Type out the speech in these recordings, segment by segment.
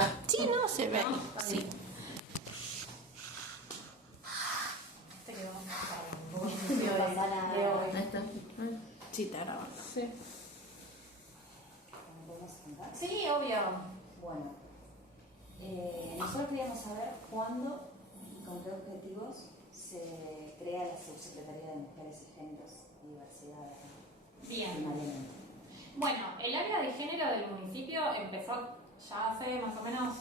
acá. Sí, no, se ve. ¿No? Sí. Este quedó No pasa nada. de hoy. Ahí está. Sí, está grabando. Sí. ¿Podemos contar? Sí, obvio. Bueno, nosotros queríamos saber cuándo y con qué objetivos se crea la Subsecretaría de Mujeres y Géneros y Diversidad. Bien. Primariamente. Bueno, el área de género del municipio empezó ya hace más o menos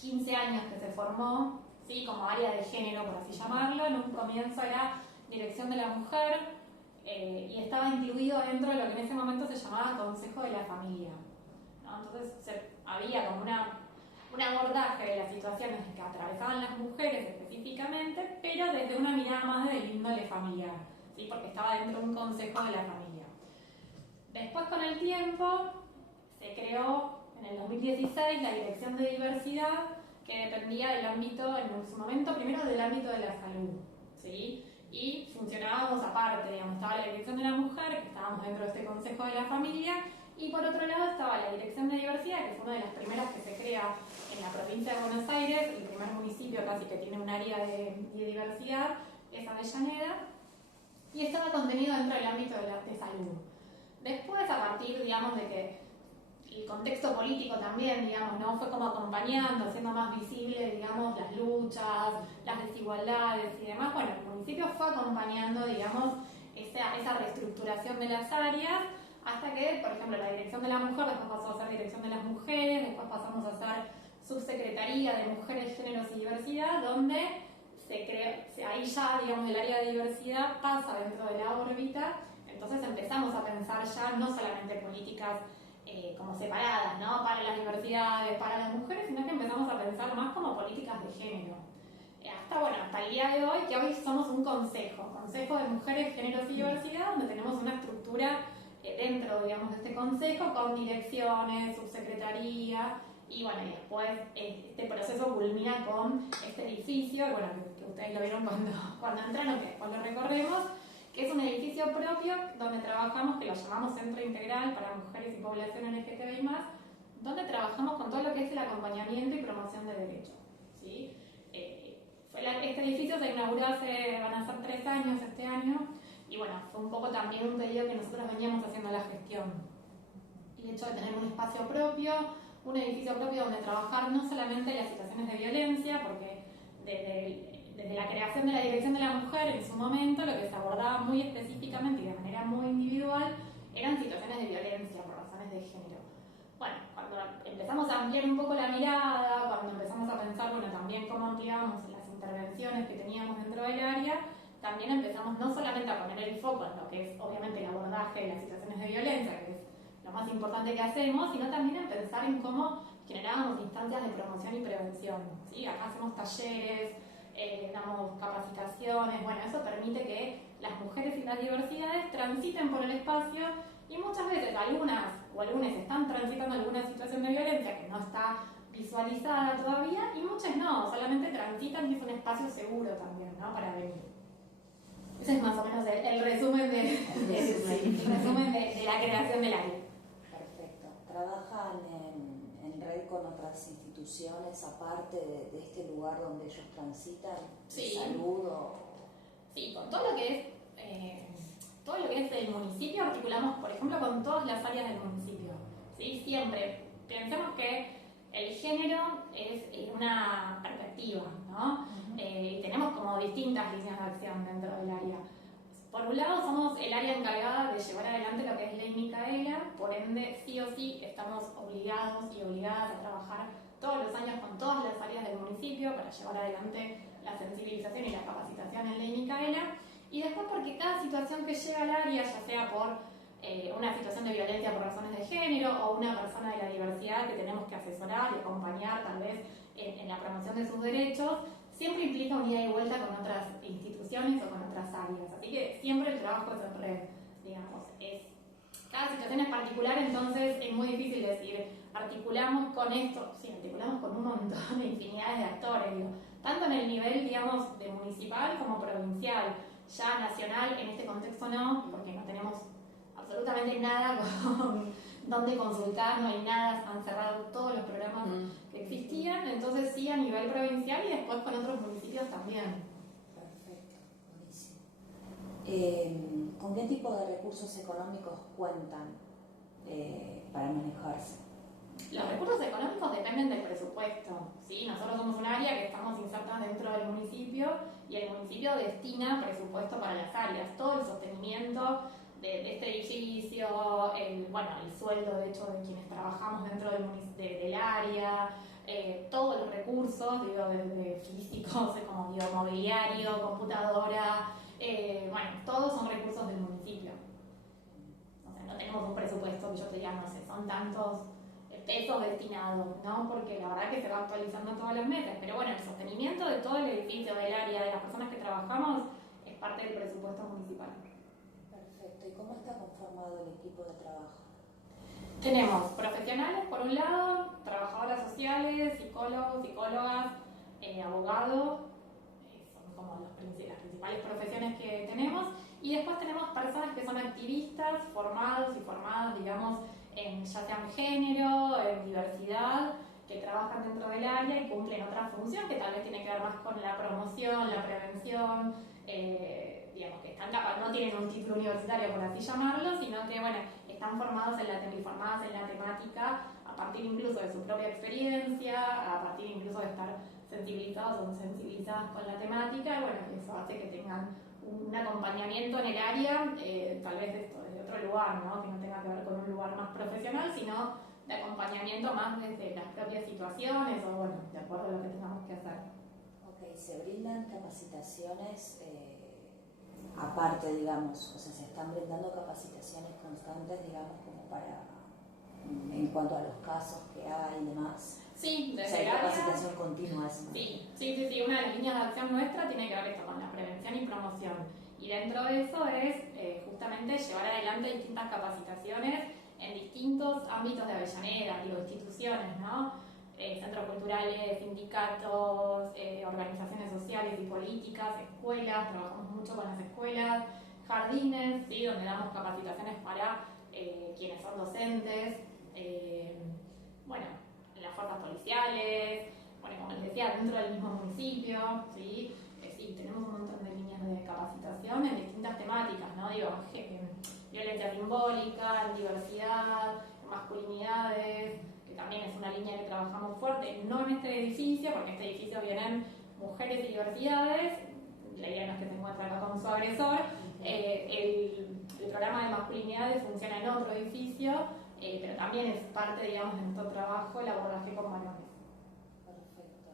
15 años que se formó, ¿sí? Como área de género, por así llamarlo. En un comienzo era Dirección de la Mujer y estaba incluido dentro de lo que en ese momento se llamaba Consejo de la Familia, ¿no? Entonces había como un abordaje de las situaciones que atravesaban las mujeres específicamente, pero desde una mirada más del índole familiar, ¿sí? Porque estaba dentro de un Consejo de la Familia. Después, con el tiempo, se creó en el 2016 la Dirección de Diversidad, que dependía del ámbito, en su momento, primero del ámbito de la salud, ¿sí? Y funcionábamos aparte, digamos, estaba la Dirección de la Mujer, que estábamos dentro de este Consejo de la Familia, y por otro lado estaba la Dirección de Diversidad, que fue una de las primeras que se crea en la provincia de Buenos Aires, el primer municipio casi que tiene un área de diversidad, es Avellaneda, y estaba contenido dentro del ámbito de salud. Después, a partir, digamos, de que el contexto político también, digamos, ¿no? Fue como acompañando, haciendo más visible, digamos, las luchas, las desigualdades y demás. Bueno, el municipio fue acompañando, digamos, esa reestructuración de las áreas, hasta que, por ejemplo, la Dirección de la Mujer después pasó a ser Dirección de las Mujeres, después pasamos a ser Subsecretaría de Mujeres, Géneros y Diversidad, donde se creó, ahí ya, digamos, el área de diversidad pasa dentro de la órbita. Entonces empezamos a pensar ya no solamente políticas como separadas, ¿no? Para las diversidades, para las mujeres, sino que empezamos a pensar más como políticas de género. Hasta el día de hoy, que hoy somos un consejo de Mujeres, Géneros y Diversidad, donde tenemos una estructura dentro, digamos, de este consejo, con direcciones, subsecretaría, y bueno, y después este proceso culmina con este edificio, bueno, que ustedes lo vieron cuando entraron, que después lo recorremos, que es un edificio propio donde trabajamos, que lo llamamos Centro Integral para Mujeres y Población LGTBI+, donde trabajamos con todo lo que es el acompañamiento y promoción de derechos, ¿sí? Este edificio se inauguró van a ser 3 años este año, y bueno, fue un poco también un pedido que nosotros veníamos haciendo la gestión. El hecho de tener un espacio propio, un edificio propio donde trabajar no solamente las situaciones de violencia, porque desde la creación de la Dirección de la Mujer en su momento lo que se abordaba muy específicamente y de manera muy individual eran situaciones de violencia por razones de género. Bueno, cuando empezamos a ampliar un poco la mirada, cuando empezamos a pensar, bueno, también cómo ampliábamos las intervenciones que teníamos dentro del área, también empezamos no solamente a poner el foco en lo que es obviamente el abordaje de las situaciones de violencia, que es lo más importante que hacemos, sino también en pensar en cómo generábamos instancias de promoción y prevención, ¿sí? Acá hacemos talleres, damos capacitaciones, bueno, eso permite que las mujeres y las diversidades transiten por el espacio, y muchas veces algunas están transitando alguna situación de violencia que no está visualizada todavía, y muchas no, solamente transitan, y es un espacio seguro también, ¿no? Para venir. Ese es más o menos el resumen de la creación del área. Perfecto. ¿Trabajan en red con otras instituciones aparte de este lugar donde ellos transitan? Sí. ¿Salud o...? Sí, con todo lo que es el municipio, articulamos, por ejemplo, con todas las áreas del municipio, ¿sí? Siempre pensemos que el género es una perspectiva, ¿no? Y tenemos como distintas líneas de acción dentro del área. Por un lado, somos el área encargada de llevar adelante lo que es Ley Micaela, por ende, sí o sí, estamos obligados y obligadas a trabajar todos los años con todas las áreas del municipio para llevar adelante la sensibilización y la capacitación en Ley Micaela. Y después, porque cada situación que llega al área, ya sea por una situación de violencia por razones de género o una persona de la diversidad que tenemos que asesorar y acompañar tal vez en la promoción de sus derechos, siempre implica un ida y vuelta con otras instituciones o con otras áreas. Así que siempre el trabajo es en red, digamos. Cada situación es particular, entonces es muy difícil decir, articulamos con esto. Sí, articulamos con un montón de infinidades de actores, digo, tanto en el nivel, digamos, de municipal como provincial. Ya nacional, en este contexto no, porque no tenemos absolutamente nada con donde consultar, no hay nada, han cerrado todos los programas que existen. nivel provincial y después con otros municipios también. Perfecto, buenísimo. ¿Con qué tipo de recursos económicos cuentan para manejarse? Los recursos económicos dependen del presupuesto, ¿sí? Nosotros somos un área que estamos insertas dentro del municipio y el municipio destina presupuesto para las áreas, todo el sostenimiento de este edificio, el sueldo de hecho de quienes trabajamos dentro del área, todos los recursos, desde físicos, como mobiliario, computadora, todos son recursos del municipio. O sea, no tenemos un presupuesto que yo te diga, no sé, son tantos pesos destinados, ¿no? Porque la verdad que se va actualizando todos los meses, pero bueno, el sostenimiento de todo el edificio, del área, de las personas que trabajamos, es parte del presupuesto municipal. Perfecto. ¿Y cómo está conformado el equipo de trabajo? Tenemos profesionales, por un lado, trabajadoras sociales, psicólogos, psicólogas, abogados, son como las principales profesiones que tenemos, y después tenemos personas que son activistas, formados y formadas, digamos, ya sea en género, en diversidad, que trabajan dentro del área y cumplen otra función que tal vez tiene que ver más con la promoción, la prevención, digamos que no tienen un título universitario por así llamarlo, sino que están formados y formadas en la temática a partir incluso de su propia experiencia, a partir incluso de estar sensibilizados o sensibilizadas con la temática, y eso hace que tengan un acompañamiento en el área, tal vez desde otro lugar, ¿no? Que no tenga que ver con un lugar más profesional, sino de acompañamiento más desde las propias situaciones o de acuerdo a lo que tengamos que hacer. Ok, ¿se brindan capacitaciones aparte, digamos? O sea, ¿se están brindando capacitaciones constantes, digamos, como para, en cuanto a los casos que hay y demás? Sí, desde o sea, hay el área, capacitación continua. Sí. Una de las líneas de acción nuestra tiene que ver esto con la prevención y promoción. Y dentro de eso es justamente llevar adelante distintas capacitaciones en distintos ámbitos de Avellaneda, instituciones, ¿no? Centros culturales, sindicatos, organizaciones sociales y políticas, escuelas, trabajamos mucho con las escuelas, jardines, ¿sí? Donde damos capacitaciones para quienes son docentes, las fuerzas policiales, como les decía, dentro del mismo municipio, ¿sí? Sí, tenemos un montón de líneas de capacitación en distintas temáticas, ¿no? Violencia simbólica, diversidad, masculinidades, que también es una línea que trabajamos fuerte, no en este edificio, porque en este edificio vienen mujeres y diversidades, la idea no es que se encuentre acá con su agresor, el programa de masculinidades funciona en otro edificio, pero también es parte, digamos, de nuestro trabajo el abordaje con varones. Perfecto.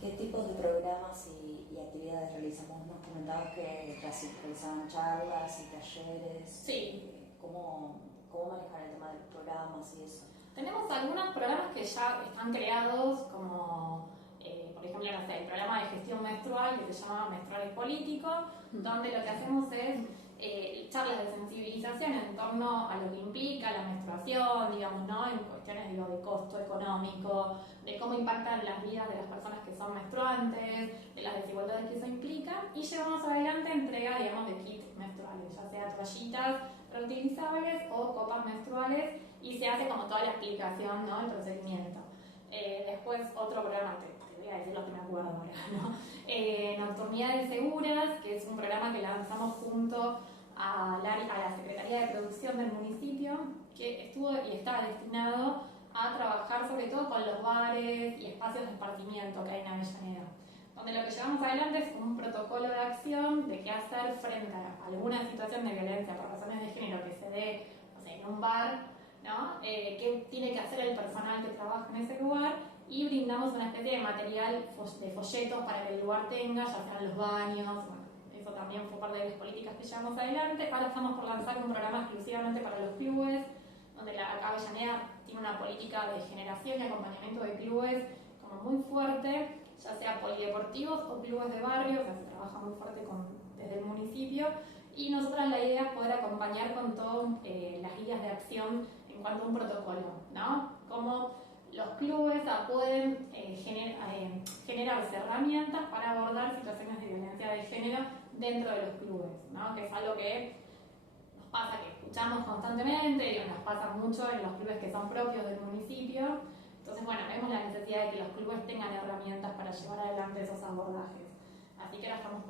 ¿Qué tipos de programas y actividades realizamos? Nos comentabas que realizaban charlas y talleres. Sí. ¿Cómo manejar el tema de los programas y eso? Tenemos algunos programas que ya están creados, como por ejemplo, el programa de gestión menstrual que se llama Menstruales Políticos, donde lo que hacemos es charlas de sensibilización en torno a lo que implica la menstruación, digamos, ¿no? En cuestiones de costo económico, de cómo impactan las vidas de las personas que son menstruantes, de las desigualdades que eso implica, y llevamos adelante entrega, digamos, de kits menstruales, ya sea toallitas reutilizables o copas menstruales, y se hace como toda la explicación, ¿no? El procedimiento. Después otro programa, te voy a decir lo que me acuerdo ahora, ¿no? Nocturnidades Seguras, que es un programa que lanzamos junto a la Secretaría de Producción del municipio, que estuvo y está destinado a trabajar sobre todo con los bares y espacios de esparcimiento que hay en Avellaneda, donde lo que llevamos adelante es un protocolo de acción de qué hacer frente a alguna situación de violencia por razones de género que se dé, no sé, en un bar, ¿no? Qué tiene que hacer el personal que trabaja en ese lugar, y brindamos una especie de material de folletos para que el lugar tenga, ya sean los baños. Eso también fue parte de las políticas que llevamos adelante. Ahora estamos por lanzar un programa exclusivamente para los clubes, donde acá Avellaneda tiene una política de generación y acompañamiento de clubes como muy fuerte, ya sea polideportivos o clubes de barrio, o sea, se trabaja muy fuerte desde el municipio, y nosotros la idea es poder acompañar con todas las guías de acción en cuanto a un protocolo, ¿no? Cómo los clubes pueden generarse herramientas para abordar situaciones de violencia de género dentro de los clubes, ¿no? Que es algo que nos pasa, que escuchamos constantemente, y nos pasa mucho en los clubes que son propios del municipio. Entonces, bueno, vemos la necesidad de que los clubes tengan herramientas para llevar adelante esos abordajes. Así que ahora estamos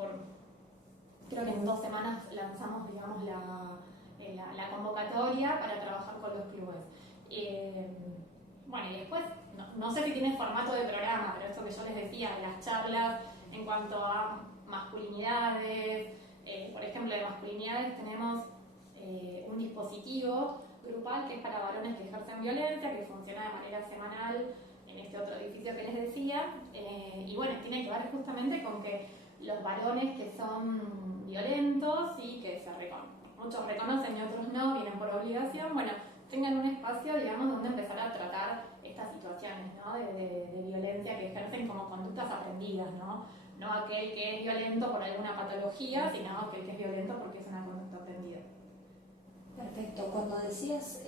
creo que en 2 semanas lanzamos, digamos, la convocatoria para trabajar con los clubes. Bueno, y después, no sé si tiene formato de programa, pero esto que yo les decía, las charlas en cuanto a masculinidades, por ejemplo, de masculinidades tenemos un dispositivo grupal que es para varones que ejercen violencia, que funciona de manera semanal en este otro edificio que les decía, y bueno, tiene que ver justamente con que los varones que son violentos y que muchos reconocen y otros no, vienen por obligación, bueno, tengan un espacio, digamos, donde empezar a tratar estas situaciones, ¿no? de violencia que ejercen como conductas aprendidas, ¿no? No aquel que es violento por alguna patología, sino aquel que es violento porque es una conducta aprendida. Perfecto. Cuando decías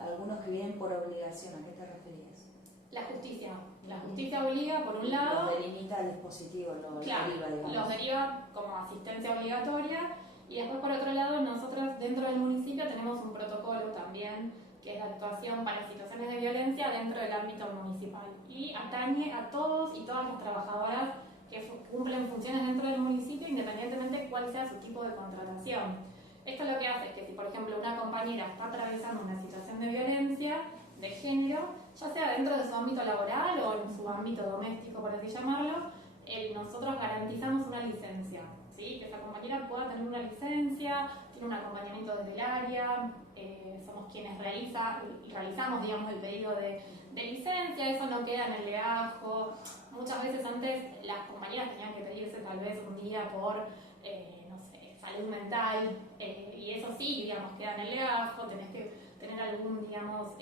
algunos que vienen por obligación, ¿a qué te referías? La justicia. La justicia obliga, por un lado... Los delimita el dispositivo, claro, deriva, digamos. los deriva como asistencia obligatoria, y después por otro lado nosotros dentro del municipio tenemos un protocolo también, que es la actuación para situaciones de violencia dentro del ámbito municipal, y atañe a todos y todas las trabajadoras que cumplen funciones dentro del municipio, independientemente de cuál sea su tipo de contratación. Esto lo que hace es que si, por ejemplo, una compañera está atravesando una situación de violencia de género, ya sea dentro de su ámbito laboral o en su ámbito doméstico, por así llamarlo, nosotros garantizamos una licencia, ¿sí? Que esa compañera pueda tener una licencia, tiene un acompañamiento desde el área, somos quienes realizamos, digamos, el pedido de licencia, eso no queda en el legajo. Muchas veces antes las compañeras tenían que pedirse tal vez un día por, no sé, salud mental, y eso sí, digamos, queda en el legajo, tenés que tener algún, digamos,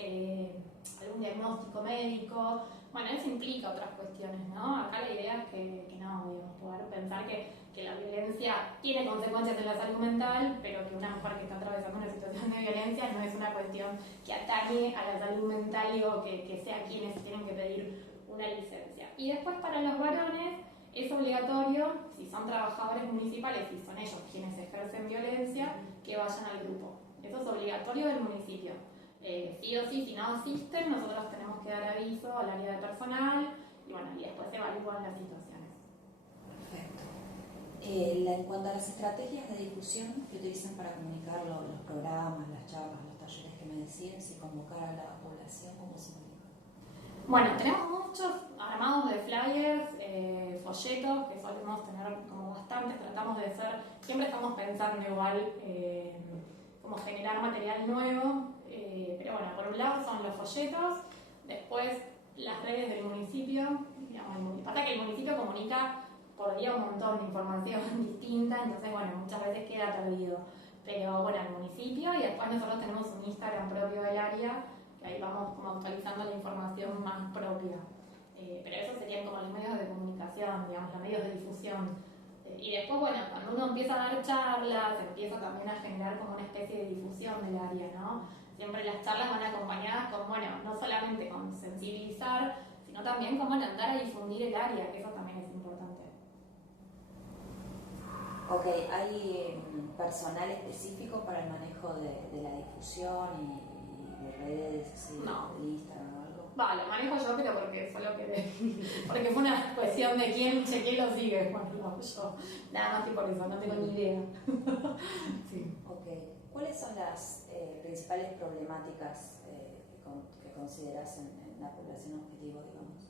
algún diagnóstico médico. Bueno, eso implica otras cuestiones, ¿no? Acá la idea es que no, digamos, poder pensar que la violencia tiene consecuencias en la salud mental, pero que una mujer que está atravesando una situación de violencia no es una cuestión que atañe a la salud mental, digo, que sea quienes tienen que pedir una licencia. Y después para los varones es obligatorio, si son trabajadores municipales y son ellos quienes ejercen violencia, que vayan al grupo. Eso es obligatorio del municipio. Sí o sí, si no asisten, nosotros tenemos que dar aviso al área de personal y bueno, y después se evalúan las situaciones. Perfecto. En cuanto a las estrategias de difusión que utilizan para comunicar los programas, las charlas, los talleres que me decías y convocar a la población, ¿cómo se maneja? Bueno, tenemos muchos armados de flyers, folletos, que solemos tener como bastantes, tratamos de siempre estamos pensando igual como generar material nuevo, pero bueno, por un lado son los folletos, después las redes del municipio, digamos, pasa que el municipio comunica por día un montón de información distinta, entonces bueno, muchas veces queda perdido, pero bueno, el municipio, y después nosotros tenemos un Instagram propio del área, que ahí vamos como actualizando la información más propia, pero esos serían como los medios de comunicación, digamos, los medios de difusión. Y después, bueno, cuando uno empieza a dar charlas, empieza también a generar como una especie de difusión del área, ¿no? Siempre las charlas van acompañadas con, bueno, no solamente con sensibilizar, sino también con, bueno, andar a difundir el área, que eso también es importante. Ok, ¿hay personal específico para el manejo de la difusión y de redes, sí, No. de Instagram o algo? Va, lo manejo yo, pero porque porque fue una cuestión de quién lo sigue. Bueno, no, yo nada más que por eso, no tengo ni idea. Sí. Ok, ¿cuáles son las principales problemáticas que consideras en la población objetivo, digamos?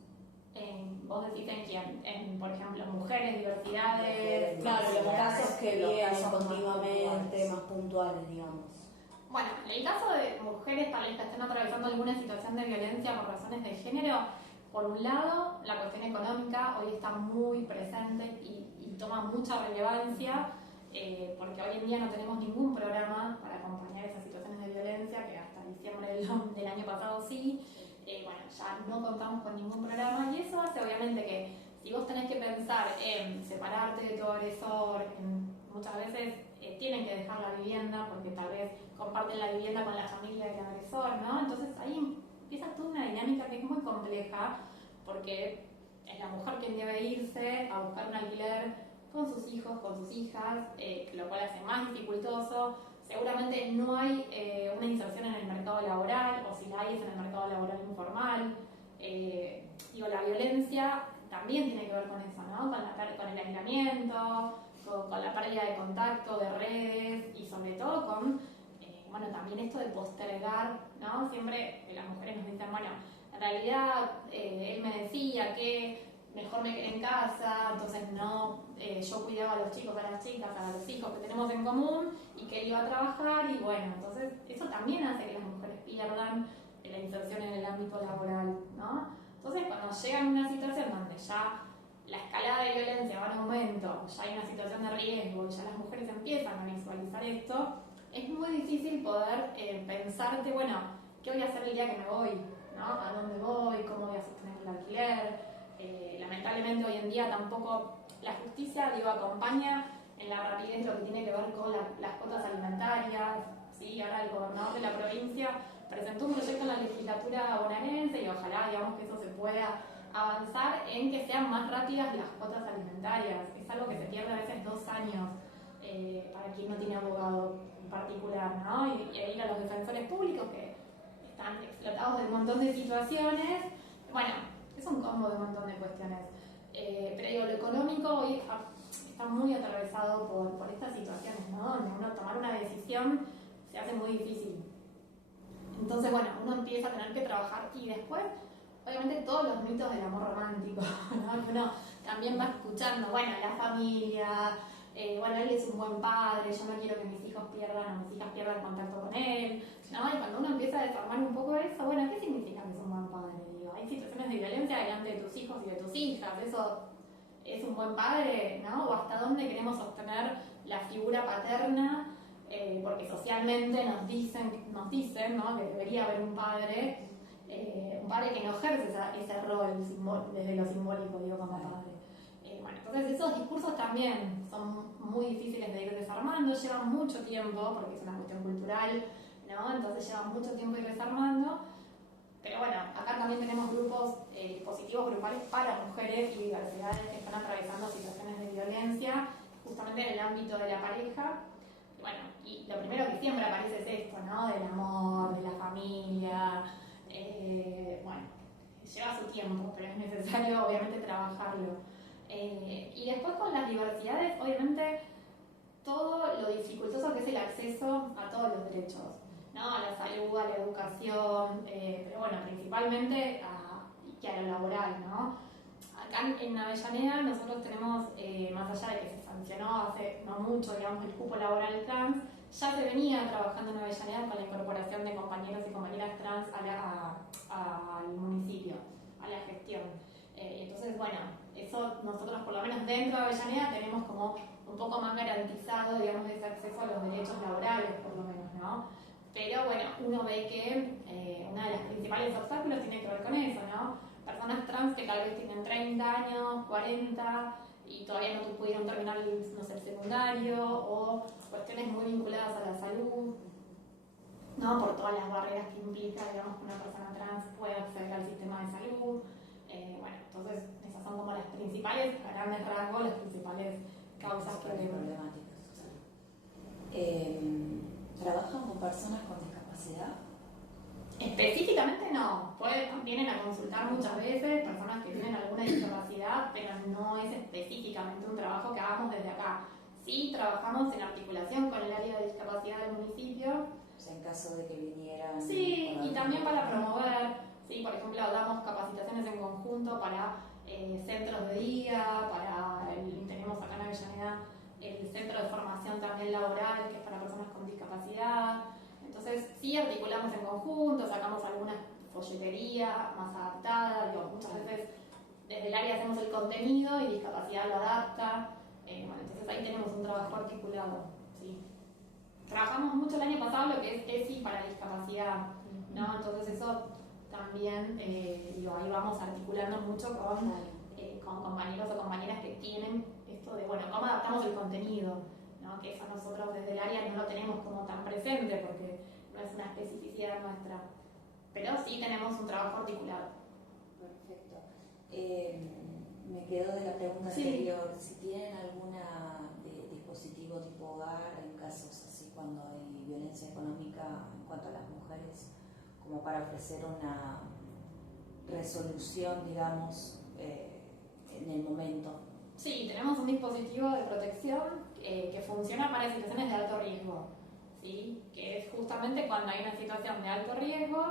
Vos decís en quién, por ejemplo, mujeres, diversidades. Claro, los casos que los vienen casos continuamente, más puntuales, digamos. Bueno, en el caso de mujeres tal vez que estén atravesando alguna situación de violencia por razones de género, por un lado, la cuestión económica hoy está muy presente y toma mucha relevancia, porque hoy en día no tenemos ningún programa para acompañar esas situaciones de violencia, que hasta diciembre del año pasado sí. Bueno, ya no contamos con ningún programa, y eso hace obviamente que si vos tenés que pensar en separarte de tu agresor, muchas veces tienen que dejar la vivienda porque tal vez comparten la vivienda con la familia del agresor, ¿no? Entonces ahí empieza toda una dinámica que es muy compleja, porque es la mujer quien debe irse a buscar un alquiler con sus hijos, con sus hijas, lo cual hace más dificultoso. Seguramente no hay una inserción en el mercado laboral, o si la hay es en el mercado laboral informal. Digo, la violencia también tiene que ver con eso, ¿no? Con el aislamiento, con la pérdida de contacto, de redes y sobre todo con, bueno, también esto de postergar, ¿no? Siempre las mujeres nos dicen, bueno, en realidad él me decía que mejor me quedé en casa, entonces no, yo cuidaba a los chicos, a las chicas, a los hijos que tenemos en común y que él iba a trabajar y bueno, entonces eso también hace que las mujeres pierdan la inserción en el ámbito laboral, ¿no? Entonces cuando llegan a una situación donde ya la escalada de violencia va en aumento, ya hay una situación de riesgo, ya las mujeres empiezan a visualizar esto, es muy difícil poder pensarte, bueno, ¿qué voy a hacer el día que me voy? ¿No? ¿A dónde voy? ¿Cómo voy a sostener el alquiler? Lamentablemente hoy en día tampoco la justicia, digo, acompaña en la rapidez lo que tiene que ver con las cuotas alimentarias, ¿sí? Ahora el gobernador de la provincia presentó un proyecto en la legislatura bonaerense y ojalá, digamos, que eso se pueda avanzar en que sean más rápidas las cuotas alimentarias. Es algo que se pierde a veces 2 años para quien no tiene abogado en particular, ¿no? Y ir a los defensores públicos que están explotados de un montón de situaciones. Bueno, es un combo de un montón de cuestiones. Pero digo, lo económico hoy está muy atravesado por estas situaciones, ¿no? Donde uno tomar una decisión se hace muy difícil. Entonces, bueno, uno empieza a tener que trabajar y después, obviamente, todos los mitos del amor romántico, ¿no? Que uno también va escuchando, bueno, la familia, bueno, él es un buen padre, yo no quiero que mis hijos pierdan o mis hijas pierdan contacto con él, ¿no? Y cuando uno empieza a desarmar un poco eso, bueno, ¿qué significa que es un buen padre? Digo, hay situaciones de violencia delante de tus hijos y de tus hijas, ¿eso es un buen padre, ¿no? O hasta dónde queremos sostener la figura paterna, porque socialmente nos dicen, ¿no? Que debería haber un padre que no ejerce ese rol desde lo simbólico, digo, como padre. Bueno, entonces esos discursos también son muy difíciles de ir desarmando, llevan mucho tiempo, porque es una cuestión cultural, ¿no? Entonces llevan mucho tiempo ir desarmando. Pero bueno, acá también tenemos grupos, dispositivos grupales para mujeres y diversidades que están atravesando situaciones de violencia, justamente en el ámbito de la pareja. Bueno, y lo primero que siempre aparece es esto, ¿no? Del amor, de la familia. Bueno, lleva su tiempo, pero es necesario obviamente trabajarlo. Y después con las diversidades, obviamente, todo lo dificultoso que es el acceso a todos los derechos, ¿no? A la salud, a la educación, pero bueno, principalmente a lo laboral, ¿no? Acá en Avellaneda nosotros tenemos, más allá de que se sancionó hace no mucho, digamos, el cupo laboral trans, ya se venía trabajando en Avellaneda con la incorporación de compañeros y compañeras trans al municipio, a la gestión. Entonces, bueno, eso nosotros por lo menos dentro de Avellaneda tenemos como un poco más garantizado, digamos, ese acceso a los derechos laborales, por lo menos, ¿no? Pero bueno, uno ve que uno de los principales obstáculos tiene que ver con eso, ¿no? Personas trans que tal vez tienen 30 años, 40 y todavía no pudieron terminar no sé, el secundario, o cuestiones muy vinculadas a la salud, ¿no? Por todas las barreras que implica, digamos, que una persona trans pueda acceder al sistema de salud. Bueno, entonces esas son como las principales, a grandes rasgos, las principales causas que problemáticas. ¿Trabajan con personas con discapacidad? Específicamente no, vienen a consultar muchas veces personas que tienen alguna discapacidad, pero no es específicamente un trabajo que hagamos desde acá. Sí trabajamos en articulación con el área de discapacidad del municipio. O sea, en caso de que vinieran... Sí, y también para promover, sí, por ejemplo, damos capacitaciones en conjunto para centros de día, tenemos acá en Avellaneda el centro de formación también laboral, que es para personas con discapacidad. Entonces, sí articulamos en conjunto, sacamos alguna folletería más adaptada, digo, muchas veces desde el área hacemos el contenido y discapacidad lo adapta. Bueno, entonces ahí tenemos un trabajo articulado, ¿sí? Trabajamos mucho el año pasado lo que es ESI para discapacidad, ¿no? Entonces eso también, digo, ahí vamos articulando mucho con compañeros o compañeras que tienen esto de, bueno, cómo adaptamos el contenido, ¿no? Que eso nosotros desde el área no lo tenemos como tan presente porque no es una especificidad nuestra, pero sí tenemos un trabajo articulado. Perfecto. Me quedo de la pregunta anterior, si tienen alguna dispositivo tipo hogar en casos así cuando hay violencia económica en cuanto a las mujeres, como para ofrecer resolución, digamos, en el momento. Sí, tenemos un dispositivo de protección que funciona para situaciones de alto riesgo, ¿sí? Que es justamente cuando hay una situación de alto riesgo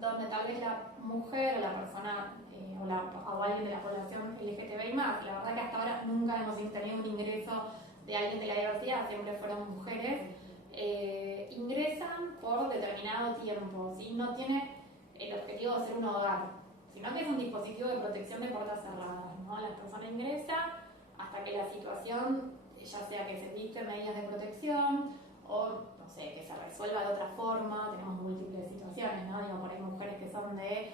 donde tal vez la mujer o la persona o alguien de la población LGTBI+, la verdad que hasta ahora nunca hemos tenido un ingreso de alguien de la diversidad, siempre fueron mujeres, ingresan por determinado tiempo, ¿sí? No tiene el objetivo de ser un hogar, sino que es un dispositivo de protección de puertas cerradas, ¿no? La persona ingresa hasta que la situación, ya sea que se dicten medidas de protección o, no sé, que se resuelva de otra forma. Tenemos múltiples situaciones, ¿no? Digo, por ahí mujeres que son de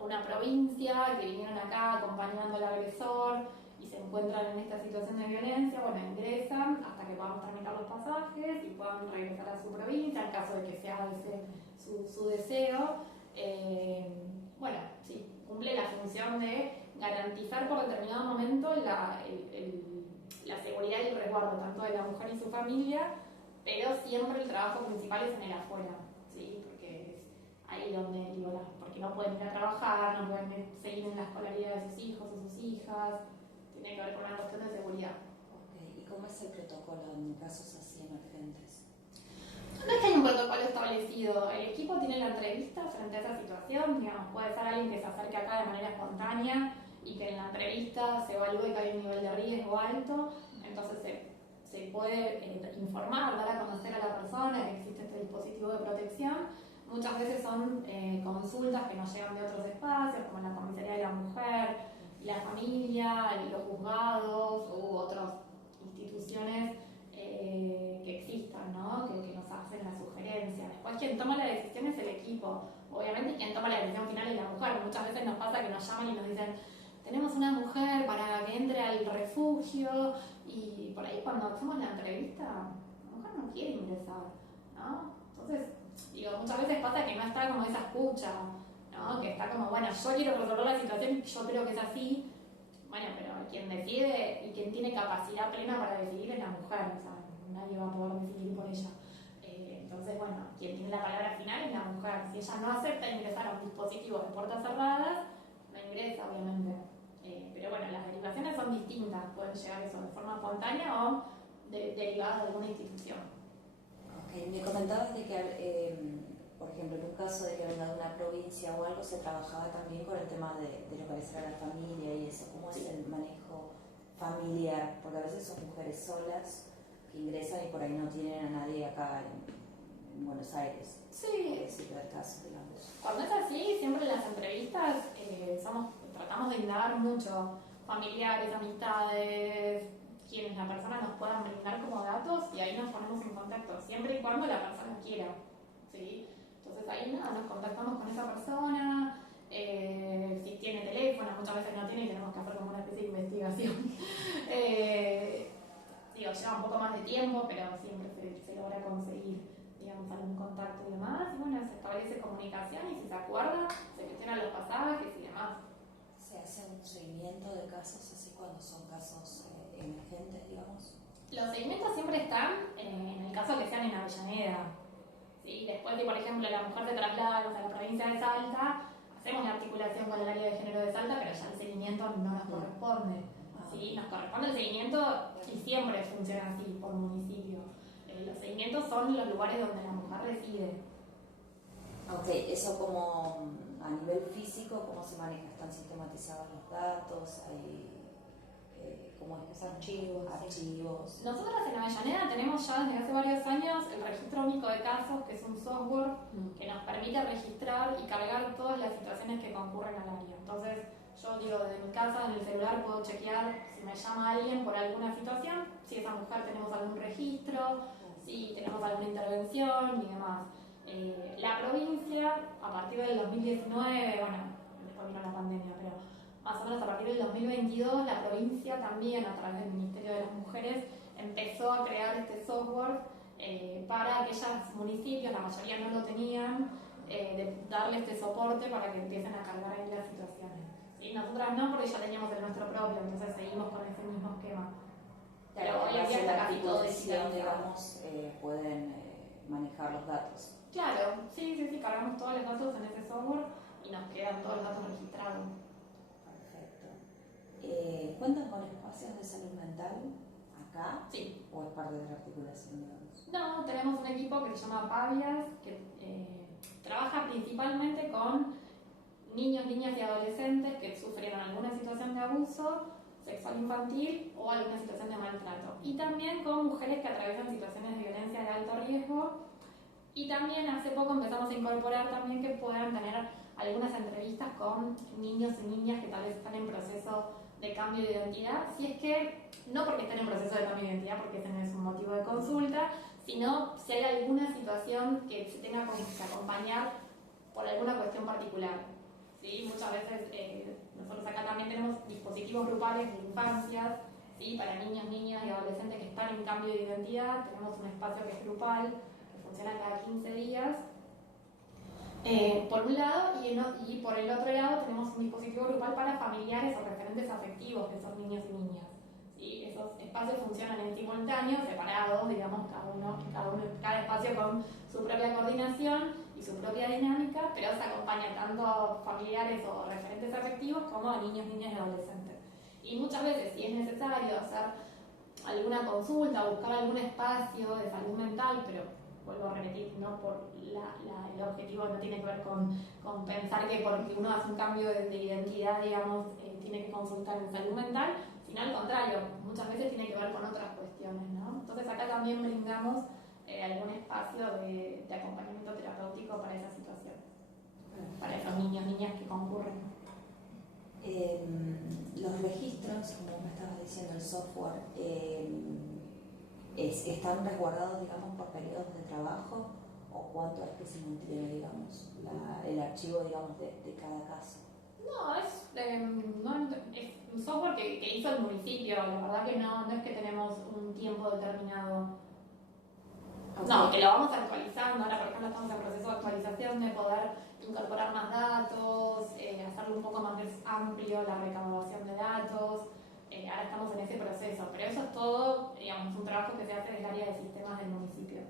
una provincia, que vinieron acá acompañando al agresor y se encuentran en esta situación de violencia, bueno, ingresan hasta que podamos tramitar los pasajes y puedan regresar a su provincia, en caso de que sea ese su deseo. Bueno, sí, cumple la función de garantizar por determinado momento la seguridad y el resguardo tanto de la mujer y su familia, pero siempre el trabajo principal es en el afuera, ¿sí? Porque es ahí donde, digo, porque no pueden ir a trabajar, no pueden seguir en la escolaridad de sus hijos o sus hijas, tiene que ver con una cuestión de seguridad. Okay. ¿Y cómo es el protocolo en casos así emergentes? No es que hay un protocolo establecido, el equipo tiene la entrevista frente a esa situación, digamos, puede ser alguien que se acerque acá de manera espontánea y que en la entrevista se evalúe que hay un nivel de riesgo alto, entonces se puede informar, dar a conocer a la persona que existe este dispositivo de protección. Muchas veces son consultas que nos llegan de otros espacios, como la comisaría de la mujer, la familia, los juzgados u otras instituciones que existan, ¿no? que nos hacen la sugerencia. Después quien toma la decisión es el equipo. Obviamente quien toma la decisión final es la mujer. Muchas veces nos pasa que nos llaman y nos dicen, tenemos una mujer para que entre al refugio, y por ahí cuando hacemos la entrevista, la mujer no quiere ingresar, ¿no? Entonces, digo, muchas veces pasa que no está como esa escucha, ¿no? Que está como, bueno, yo quiero resolver la situación, yo creo que es así. Bueno, pero quien decide y quien tiene capacidad plena para decidir es la mujer, o sea, nadie va a poder decidir por ella. Entonces, bueno, quien tiene la palabra final es la mujer. Si ella no acepta ingresar a un dispositivo de puertas cerradas, no ingresa, obviamente. Pero bueno, las derivaciones son distintas, pueden llegar eso de forma espontánea o derivadas de alguna institución. Okay. Me comentabas de que, por ejemplo, en un caso de que venga de una provincia o algo, se trabajaba también con el tema de localizar a la familia y eso. ¿Cómo es el manejo familiar? Porque a veces son mujeres solas que ingresan y por ahí no tienen a nadie acá en Buenos Aires. Sí. Es el caso, digamos. Cuando es así, siempre en las entrevistas tratamos de indagar mucho, familiares, amistades, quienes la persona nos puedan brindar como datos, y ahí nos ponemos en contacto, siempre y cuando la persona quiera, ¿sí? Entonces ahí nada, nos contactamos con esa persona, si tiene teléfono, muchas veces no tiene y tenemos que hacer como una especie de investigación. Lleva un poco más de tiempo, pero siempre se logra conseguir, digamos, algún contacto y demás, y bueno, se establece comunicación y si se acuerda, se gestionan los pasajes y demás. ¿Se hace un seguimiento de casos así cuando son casos emergentes, digamos? Los seguimientos siempre están en el caso que sean en Avellaneda, ¿sí? Después de, por ejemplo, la mujer se traslada a la provincia de Salta, hacemos la articulación con el área de género de Salta, pero ya el seguimiento no nos corresponde, ¿sí? Nos corresponde el seguimiento y siempre funciona así por municipio. Los seguimientos son los lugares donde la mujer reside. Ok, eso como a nivel físico, ¿cómo se maneja? ¿Están sistematizados los datos? ¿Hay cómo es que son archivos? Nosotros en Avellaneda tenemos ya desde hace varios años el registro único de casos, que es un software que nos permite registrar y cargar todas las situaciones que concurren al área. Entonces, yo digo, desde mi casa, en el celular, puedo chequear si me llama alguien por alguna situación, si esa mujer tenemos algún registro, si tenemos alguna intervención y demás. La provincia, a partir del 2019, bueno, después vino la pandemia, pero más o menos a partir del 2022, la provincia también, a través del Ministerio de las Mujeres, empezó a crear este software para aquellos municipios, la mayoría no lo tenían, de darle este soporte para que empiecen a cargar ahí las situaciones. ¿Sí? Nosotras no, porque ya teníamos el nuestro propio, entonces seguimos con ese mismo esquema. Pero hoy en día está casi todo digitalizado. Digamos, pueden manejar los datos. Claro, sí, cargamos todos los datos en ese software. y nos quedan todos los datos registrados. Perfecto. ¿Cuentan con espacios de salud mental acá? Sí. ¿O es parte de la articulación, digamos? No, tenemos un equipo que se llama Pavias, que trabaja principalmente con niños, niñas y adolescentes que sufrieron alguna situación de abuso sexual infantil o alguna situación de maltrato. Y también con mujeres que atraviesan situaciones de violencia de alto riesgo. Y también hace poco empezamos a incorporar también que puedan tener algunas entrevistas con niños y niñas que tal vez están en proceso de cambio de identidad. Si es que, no porque estén en proceso de cambio de identidad, porque ese no es un motivo de consulta, sino si hay alguna situación que se tenga que acompañar por alguna cuestión particular. ¿Sí? Muchas veces nosotros acá también tenemos dispositivos grupales de infancias, ¿sí? Para niños, niñas y adolescentes que están en cambio de identidad. Tenemos un espacio que es grupal, que funciona cada 15 días. Por un lado, y por el otro lado tenemos un dispositivo grupal para familiares o referentes afectivos de esos niños y niñas. ¿Sí? Esos espacios funcionan en simultáneo, separados, digamos, cada espacio con su propia coordinación y su propia dinámica, pero se acompaña tanto a familiares o referentes afectivos como a niños, niñas y adolescentes. Y muchas veces, si es necesario hacer alguna consulta, buscar algún espacio de salud mental, pero vuelvo a repetir, no por el objetivo no tiene que ver con pensar que porque uno hace un cambio de identidad, digamos, tiene que consultar en salud mental, sino al contrario, muchas veces tiene que ver con otras cuestiones, ¿no? Entonces acá también brindamos algún espacio de acompañamiento terapéutico para esa situación, para esos niños, niñas que concurren. Los registros, como me estabas diciendo, el software, ¿están resguardados, digamos, por periodos de trabajo? ¿O cuánto es que se mantiene, digamos, el archivo, digamos, de cada caso? No, es un software que hizo el municipio, la verdad que no es que tenemos un tiempo determinado. Okay. No, que lo vamos actualizando, ahora por ejemplo estamos en proceso de actualización de poder incorporar más datos, hacerlo un poco más amplio la recaudación de datos, ahora estamos en ese proceso, pero eso es todo, digamos, un trabajo que se hace del área de sistemas del municipio.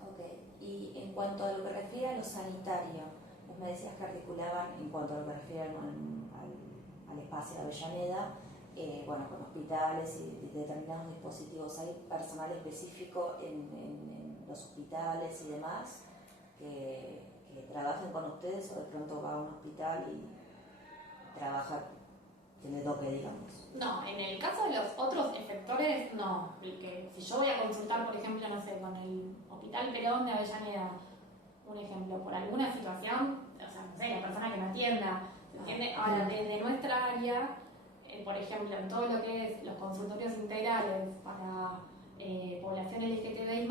Ok, y en cuanto a lo que refiere a lo sanitario, vos me decías que articulaban, en cuanto a lo que refiere al espacio de Avellaneda, bueno, con hospitales y determinados dispositivos, ¿hay personal específico en los hospitales y demás que trabajen con ustedes o de pronto va a un hospital y trabaja que le toque, digamos? No, en el caso de los otros efectores, no. Porque si yo voy a consultar, por ejemplo, no sé, con el Hospital Perón de Avellaneda, un ejemplo, por alguna situación, o sea, no sé, la persona que me atienda, ¿se entiende? Ahora, desde nuestra área, por ejemplo, en todo lo que es los consultorios integrales para población LGTBI+,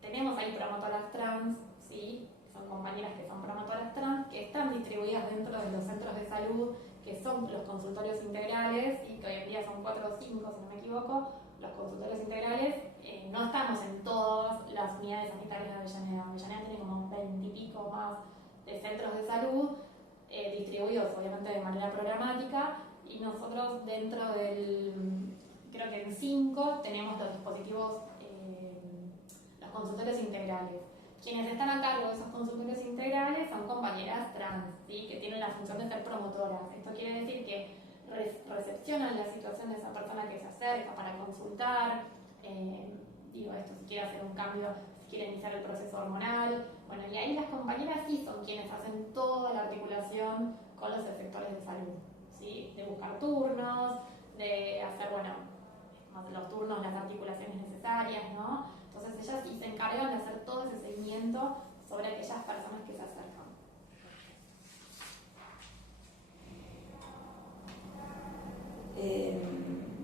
tenemos ahí promotoras trans, ¿sí? Son compañeras que son promotoras trans, que están distribuidas dentro de los centros de salud, que son los consultorios integrales, y que hoy en día son 4 o 5, si no me equivoco, los consultorios integrales. No estamos en todas las unidades sanitarias de Avellaneda. Avellaneda tiene como 20 y pico más de centros de salud, distribuidos obviamente de manera programática, y nosotros dentro creo que en 5 tenemos los dispositivos, los consultorios integrales. Quienes están a cargo de esos consultorios integrales son compañeras trans, ¿sí? Que tienen la función de ser promotoras. Esto quiere decir que recepcionan la situación de esa persona que se acerca para consultar, digo esto, si quiere hacer un cambio, si quiere iniciar el proceso hormonal. Bueno, y ahí las compañeras sí son quienes hacen toda la articulación con los efectores de salud, ¿sí? De buscar turnos, de hacer, bueno, los turnos, las articulaciones necesarias, ¿no? Entonces ellas sí se encargan de hacer todo ese seguimiento sobre aquellas personas que se acercan.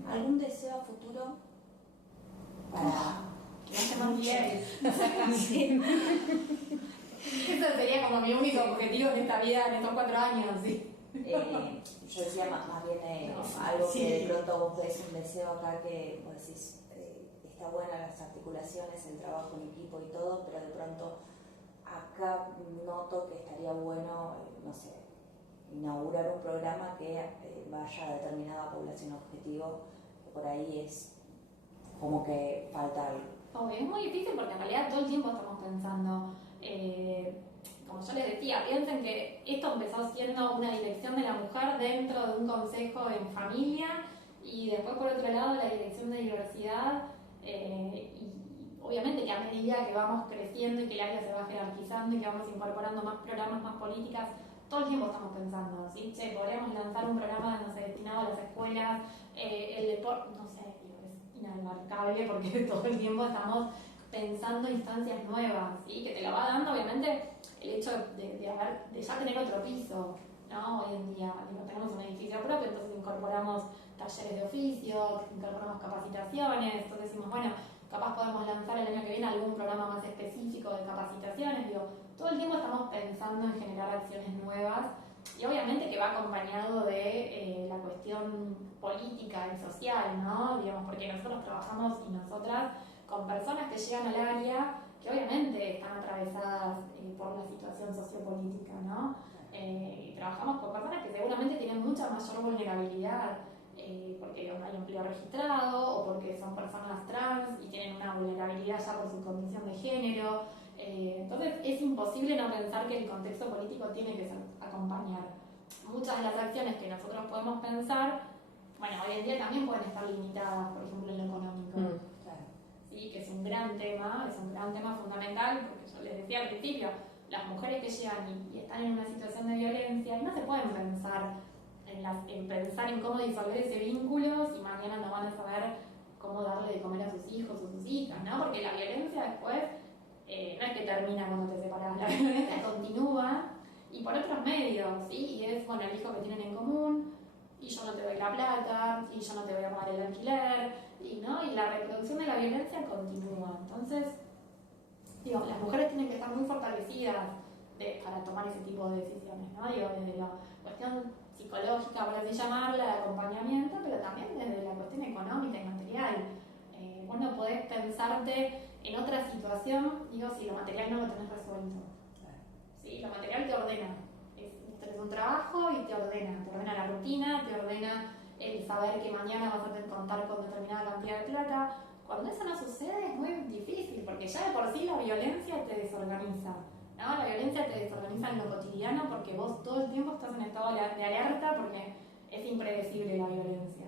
¿Algún deseo a futuro para que esté más bien? Eso sería como mi único objetivo en esta vida, en estos 4 años, ¿sí? Yo decía más bien algo sí. Que de pronto vos ves un deseo acá que vos decís, está buena las articulaciones, el trabajo en equipo y todo, pero de pronto acá noto que estaría bueno, no sé, inaugurar un programa que vaya a determinada población objetivo, que por ahí es como que falta algo. Es muy difícil porque en realidad todo el tiempo estamos pensando, como yo les decía, piensen que esto empezó siendo una dirección de la mujer dentro de un consejo en familia y después por otro lado la dirección de diversidad y obviamente que a medida que vamos creciendo y que el área se va jerarquizando y que vamos incorporando más programas, más políticas, todo el tiempo estamos pensando, ¿sí? Che, podríamos lanzar un programa, no sé, destinado a las escuelas, el deporte, no sé, es inabarcable porque todo el tiempo estamos pensando instancias nuevas, ¿sí? Que te lo va dando obviamente el hecho de ya tener otro piso, ¿no? Hoy en día tenemos un edificio propio, entonces incorporamos talleres de oficio, incorporamos capacitaciones, entonces decimos, bueno, capaz podemos lanzar el año que viene algún programa más específico de capacitaciones, digo, todo el tiempo estamos pensando en generar acciones nuevas y obviamente que va acompañado de la cuestión política y social, ¿no? Digamos, porque nosotros trabajamos y nosotras con personas que llegan al área que obviamente están atravesadas por la situación sociopolítica, ¿no? Y trabajamos con personas que seguramente tienen mucha mayor vulnerabilidad porque no hay empleo registrado o porque son personas trans y tienen una vulnerabilidad ya por su condición de género. Entonces es imposible no pensar que el contexto político tiene que acompañar. Muchas de las acciones que nosotros podemos pensar, bueno, hoy en día también pueden estar limitadas, por ejemplo, en lo económico. ¿Sí? Que es un gran tema fundamental, porque yo les decía al principio, las mujeres que llegan y están en una situación de violencia, no se pueden pensar en pensar en cómo disolver ese vínculo si mañana no van a saber cómo darle de comer a sus hijos o sus hijas, ¿no? Porque la violencia después no es que termina cuando te separas, la violencia continúa y por otros medios, ¿sí? Y es, bueno, el hijo que tienen en común, y yo no te doy la plata, y yo no te voy a pagar el alquiler, y la reproducción de la violencia continúa. Entonces, digo, las mujeres tienen que estar muy fortalecidas para tomar ese tipo de decisiones, ¿no? Digo, desde la cuestión psicológica, por así llamarla, de acompañamiento, pero también desde la cuestión económica y material. Vos no podés pensarte en otra situación, digo, si lo material no lo tenés resuelto. ¿Sí? Lo material te ordena. Tenés un trabajo y te ordena la rutina, te ordena el saber que mañana vas a tener que contar con determinada cantidad de plata. Cuando eso no sucede es muy difícil, porque ya de por sí la violencia te desorganiza, ¿no? La violencia te desorganiza en lo cotidiano porque vos todo el tiempo estás en estado de alerta porque es impredecible la violencia.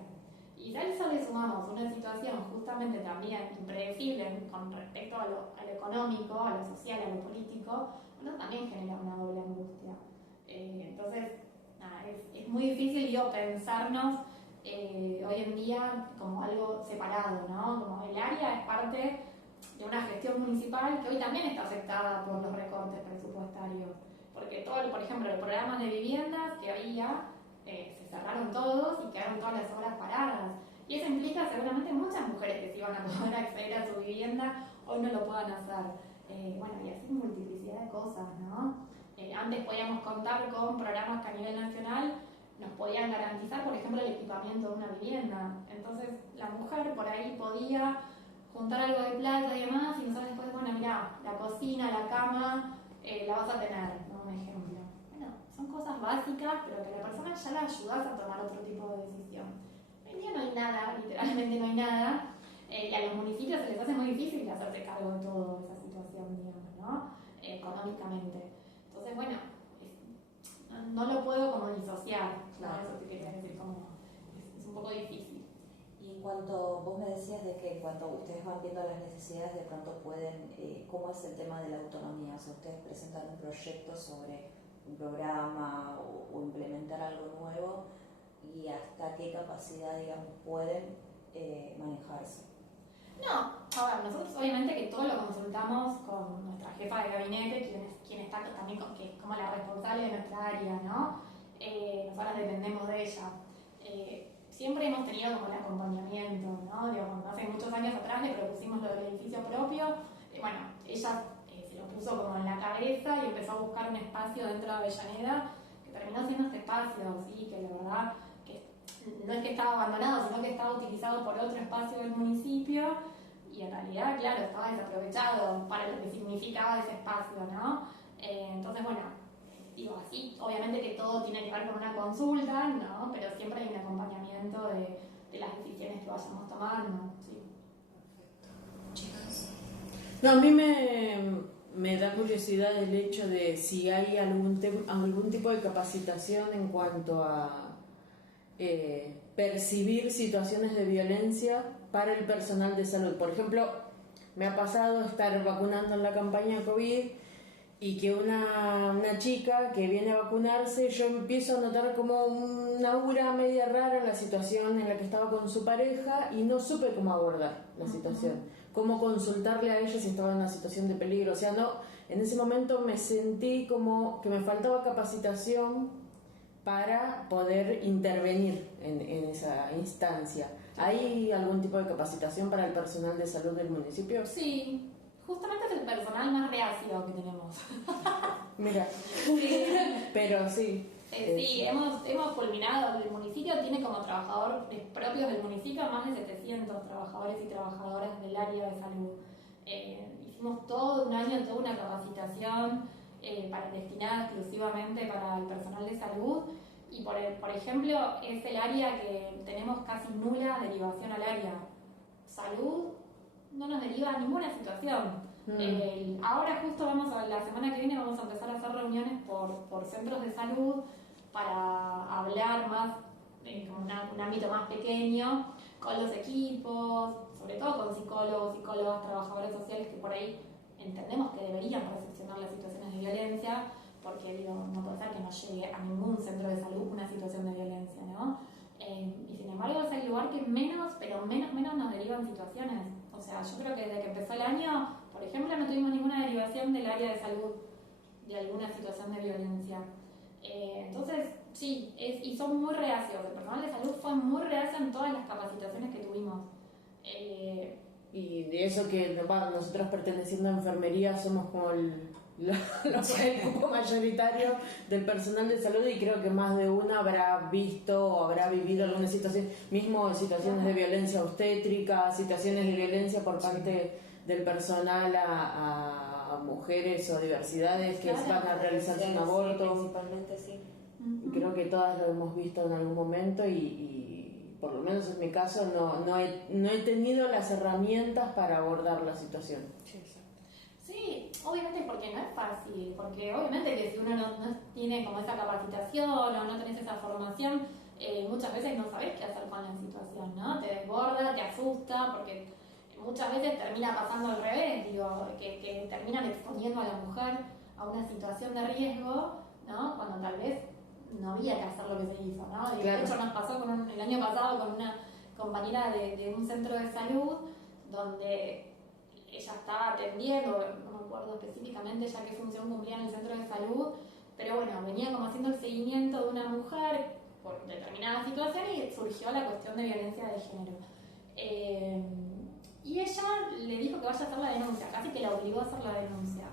Y si a eso le sumamos una situación justamente también impredecible con respecto a lo económico, a lo social, a lo político, bueno, también genera una doble angustia. Entonces, nada, es muy difícil, digo, pensarnos hoy en día como algo separado, ¿no? Como el área es parte de una gestión municipal que hoy también está afectada por los recortes presupuestarios. Porque por ejemplo, los programas de viviendas que había se cerraron todos y quedaron todas las obras paradas. Y eso implica seguramente muchas mujeres que se iban a poder acceder a su vivienda hoy no lo puedan hacer. Bueno, y así multiplicidad de cosas, ¿no? Antes podíamos contar con programas que a nivel nacional nos podían garantizar, por ejemplo, el equipamiento de una vivienda. Entonces, la mujer por ahí podía juntar algo de plata y demás, y nosotros después, bueno, mirá, la cocina, la cama, la vas a tener, ¿no? Un ejemplo. Bueno, son cosas básicas, pero que a la persona ya la ayudas a tomar otro tipo de decisión. Hoy en día no hay nada, literalmente no hay nada, y a los municipios se les hace muy difícil hacerse cargo de toda esa situación, digamos, ¿no? Económicamente. Entonces, bueno, no lo puedo como disociar, claro. ¿No? Eso te quería decir, como es un poco difícil. Y en cuanto, vos me decías de que en cuanto ustedes van viendo las necesidades, de pronto pueden, ¿cómo es el tema de la autonomía? O sea, ustedes presentan un proyecto sobre un programa o implementar algo nuevo y hasta qué capacidad, digamos, pueden manejarse. No, a ver, nosotros obviamente que todo lo consultamos con nuestra jefa de gabinete, quien está también, que es como la responsable de nuestra área, ¿no? Nosotras dependemos de ella. Siempre hemos tenido como el acompañamiento, ¿no? Digamos, hace muchos años atrás le propusimos lo del edificio propio, bueno, ella se lo puso como en la cabeza y empezó a buscar un espacio dentro de Avellaneda que terminó siendo este espacio, ¿sí? Que la verdad que no es que estaba abandonado, sino que estaba utilizado por otro espacio del municipio y en realidad, claro, estaba desaprovechado para lo que significaba ese espacio, ¿no? Entonces, bueno, digo así, obviamente que todo tiene que ver con una consulta, ¿no? Pero siempre hay un acompañamiento de las decisiones que vayamos tomando, ¿sí? Chicas. No, a mí me da curiosidad el hecho de si hay algún tipo de capacitación en cuanto a percibir situaciones de violencia para el personal de salud. Por ejemplo, me ha pasado estar vacunando en la campaña COVID y que una chica que viene a vacunarse, yo empiezo a notar como una aura media rara en la situación en la que estaba con su pareja y no supe cómo abordar la situación, cómo consultarle a ella si estaba en una situación de peligro. O sea, no, en ese momento me sentí como que me faltaba capacitación para poder intervenir en esa instancia. ¿Hay algún tipo de capacitación para el personal de salud del municipio? Sí, justamente es el personal más reacio que tenemos. Mira, pero sí. Sí, hemos culminado, el municipio tiene como trabajadores propios del municipio más de 700 trabajadores y trabajadoras del área de salud. Hicimos todo un año, toda una capacitación destinada exclusivamente para el personal de salud y por ejemplo es el área que tenemos casi nula derivación al área. Salud no nos deriva a ninguna situación. Ahora justo la semana que viene vamos a empezar a hacer reuniones por centros de salud para hablar más con un ámbito más pequeño con los equipos, sobre todo con psicólogos, psicólogas, trabajadores sociales que por ahí entendemos que deberían recepcionar las situaciones de violencia, porque no puede ser que no llegue a ningún centro de salud una situación de violencia, ¿no? Y sin embargo es el lugar que menos nos derivan situaciones. O sea, yo creo que desde que empezó el año, por ejemplo, no tuvimos ninguna derivación del área de salud de alguna situación de violencia. Entonces, sí, y son muy reacios. El personal de salud fue muy reacio en todas las capacitaciones que tuvimos. Y de eso que nosotros perteneciendo a enfermería somos como el grupo mayoritario del personal de salud y creo que más de uno habrá visto o habrá vivido alguna situación, mismo situaciones de violencia obstétrica, situaciones de violencia por parte del personal a mujeres o diversidades que van a realizarse un aborto. Principalmente, sí. Y creo que todas lo hemos visto en algún momento y por lo menos en mi caso no he tenido las herramientas para abordar la situación. Sí, obviamente porque no es fácil, porque obviamente que si uno no tiene como esa capacitación o no tenés esa formación, muchas veces no sabés qué hacer con la situación, ¿no? Te desborda, te asusta, porque muchas veces termina pasando al revés, que terminan exponiendo a la mujer a una situación de riesgo, ¿no? Cuando tal vez no había que hacer lo que se hizo, ¿no? Claro. De hecho nos pasó el año pasado con una compañera de un centro de salud donde ella estaba atendiendo, no me acuerdo específicamente ya qué función cumplía en el centro de salud, pero bueno, venía como haciendo el seguimiento de una mujer por determinada situación y surgió la cuestión de violencia de género. Y ella le dijo que vaya a hacer la denuncia, casi que la obligó a hacer la denuncia.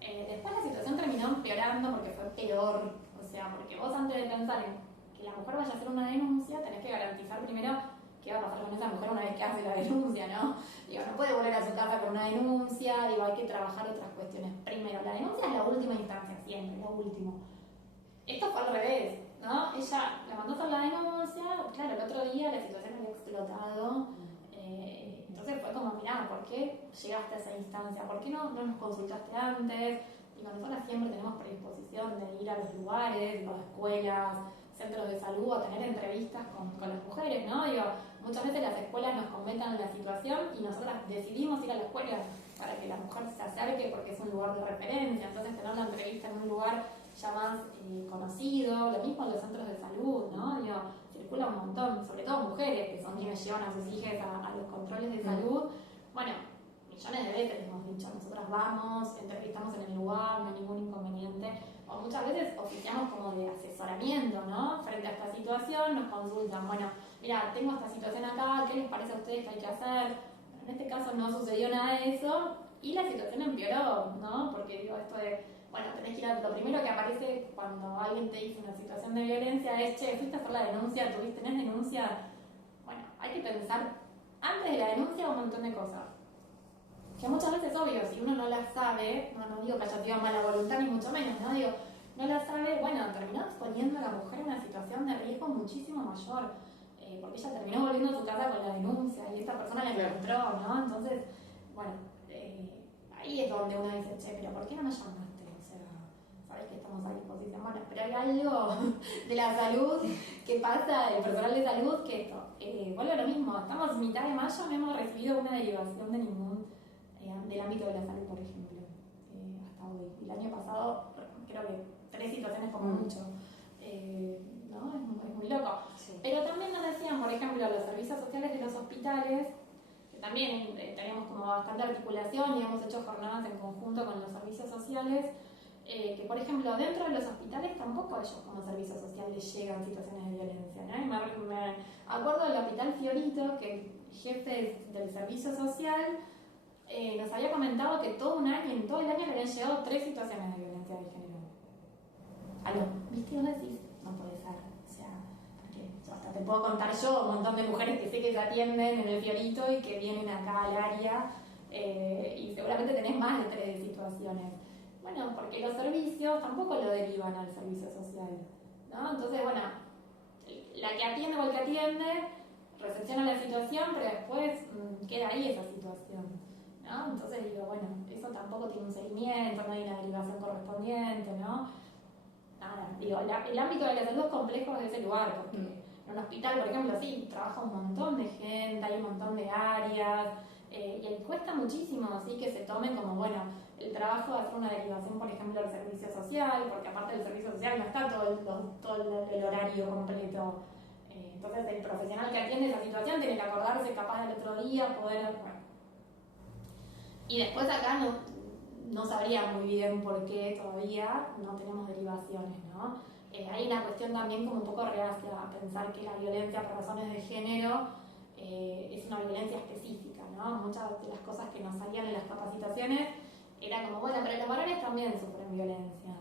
Después la situación terminó empeorando porque fue peor, o sea, porque vos antes de pensar en que la mujer vaya a hacer una denuncia, tenés que garantizar primero qué va a pasar con esa mujer una vez que hace la denuncia, ¿no? No puede volver a su casa con una denuncia, hay que trabajar otras cuestiones. Primero, la denuncia es la última instancia, siempre, lo último. Esto fue al revés, ¿no? Ella la mandó a hacer la denuncia, claro, el otro día la situación había explotado, entonces fue como, mirá, ¿por qué llegaste a esa instancia? ¿Por qué no nos consultaste antes? Y nosotras siempre tenemos predisposición de ir a los lugares, las escuelas, centros de salud, a tener entrevistas con las mujeres, ¿no? Muchas veces las escuelas nos comentan la situación y nosotras decidimos ir a la escuela para que la mujer se acerque porque es un lugar de referencia, entonces tener la entrevista en un lugar ya más conocido, lo mismo en los centros de salud, ¿no? Circula un montón, sobre todo mujeres que son quienes llevan a sus hijas a los controles de salud. Bueno, millones de veces hemos dicho, nosotras vamos, entrevistamos en el lugar, no hay ningún inconveniente, o muchas veces oficiamos como de asesoramiento, ¿no? Frente a esta situación nos consultan, bueno, mira, tengo esta situación acá, ¿qué les parece a ustedes que hay que hacer? En este caso no sucedió nada de eso y la situación empeoró, ¿no? Porque esto de, bueno, tenés que ir a, lo primero que aparece cuando alguien te dice una situación de violencia es, che, fuiste a hacer la denuncia, tenés denuncia. Bueno, hay que pensar antes de la denuncia un montón de cosas. Que muchas veces, obvio, si uno no la sabe, no digo que haya sido mala voluntad ni mucho menos, ¿no? Digo, no la sabe, bueno, terminó exponiendo a la mujer a una situación de riesgo muchísimo mayor, porque ella terminó volviendo a su casa con la denuncia y esta persona la encontró, ¿no? Entonces, bueno, ahí es donde uno dice, che, pero ¿por qué no me llamaste? O sea, sabes que estamos a disposición. Bueno, pero hay algo de la salud que pasa, del personal de salud, que esto, vuelve a lo mismo. Estamos mitad de mayo, no hemos recibido una derivación de ningún, del ámbito de la salud, por ejemplo, hasta hoy. El año pasado, creo que 3 situaciones como mucho. ¿No? Es muy loco. Sí. Pero también nos decían, por ejemplo, los servicios sociales de los hospitales, que también tenemos como bastante articulación y hemos hecho jornadas en conjunto con los servicios sociales, que por ejemplo dentro de los hospitales tampoco ellos como servicio social les llegan situaciones de violencia, ¿no? Y me acuerdo del Hospital Fiorito que el jefe del servicio social nos había comentado que en todo el año le habían llegado 3 situaciones de violencia de género. Aló, ¿viste? Vos decís, no puede ser, o sea, porque hasta te puedo contar yo un montón de mujeres que sé que se atienden en el Fiorito y que vienen acá al área y seguramente tenés más de 3 situaciones. Bueno, porque los servicios tampoco lo derivan al servicio social, ¿no? Entonces, bueno, la que atiende o el que atiende recepciona la situación, pero después queda ahí esa situación, ¿no? Entonces digo, bueno, eso tampoco tiene un seguimiento, no hay una derivación correspondiente, ¿no? Nada, digo, el ámbito de la salud es complejo desde ese lugar, porque en un hospital, por ejemplo, sí, trabaja un montón de gente, hay un montón de áreas, y cuesta muchísimo, así que se tomen como, bueno, el trabajo de hacer una derivación, por ejemplo, al servicio social, porque aparte del servicio social no está todo el horario completo. Entonces el profesional que atiende esa situación tiene que acordarse capaz del otro día, poder... Bueno. Y después acá no sabría muy bien por qué todavía no tenemos derivaciones, ¿no? Hay una cuestión también como un poco reacia a pensar que la violencia por razones de género es una violencia específica, ¿no? Muchas de las cosas que nos salían en las capacitaciones era como, bueno, pero los varones también sufren violencia.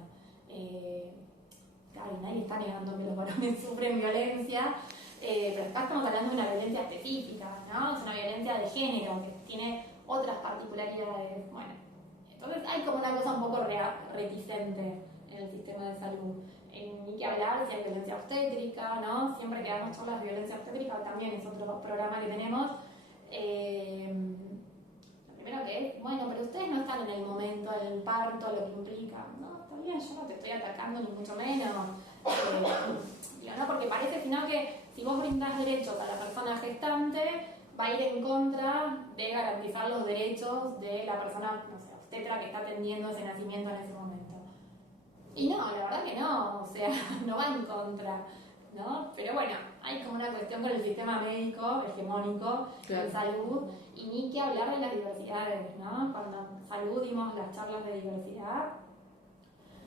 Claro, nadie está negando que los varones sufren violencia, pero acá estamos hablando de una violencia específica, ¿no? Es una violencia de género que tiene otras particularidades. Bueno, entonces hay como una cosa un poco reticente en el sistema de salud. Ni que hablar si hay violencia obstétrica, ¿no? Siempre que damos charlas de violencia obstétrica, también es otro programa que tenemos. Primero que es, bueno, pero ustedes no están en el momento del parto, lo que implica. No, está bien, yo no te estoy atacando ni mucho menos. No, porque parece sino que si vos brindás derechos a la persona gestante, va a ir en contra de garantizar los derechos de la persona, no sé, obstetra que está atendiendo ese nacimiento en ese momento. Y no, la verdad que no, o sea, no va en contra, ¿no? Pero bueno, hay como una cuestión con el sistema médico hegemónico de salud, y ni que hablar de las diversidades, ¿no? Cuando en salud dimos las charlas de diversidad,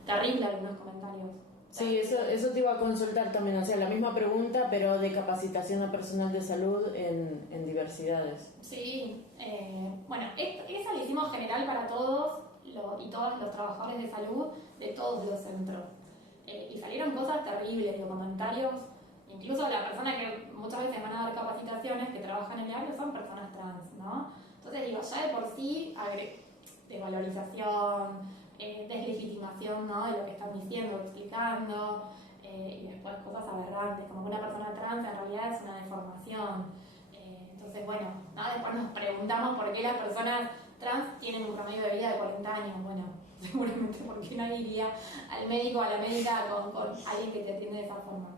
terrible algunos comentarios. Sí, eso te iba a consultar también, o sea, la misma pregunta, pero de capacitación a personal de salud en diversidades. Sí, bueno, esa la hicimos general para todos y todos los trabajadores de salud de todos los centros. Y salieron cosas terribles, de comentarios, incluso la persona que muchas veces van a dar capacitaciones que trabajan en el área son personas trans, ¿no? Entonces digo, ya de por sí, desvalorización, deslegitimación, ¿no? De lo que están diciendo, explicando, y después cosas aberrantes, como que una persona trans en realidad es una deformación. Entonces, bueno, nada, después nos preguntamos por qué las personas trans tienen un promedio de vida de 40 años. Bueno, seguramente porque nadie iría al médico o a la médica con alguien que te atiende de esa forma.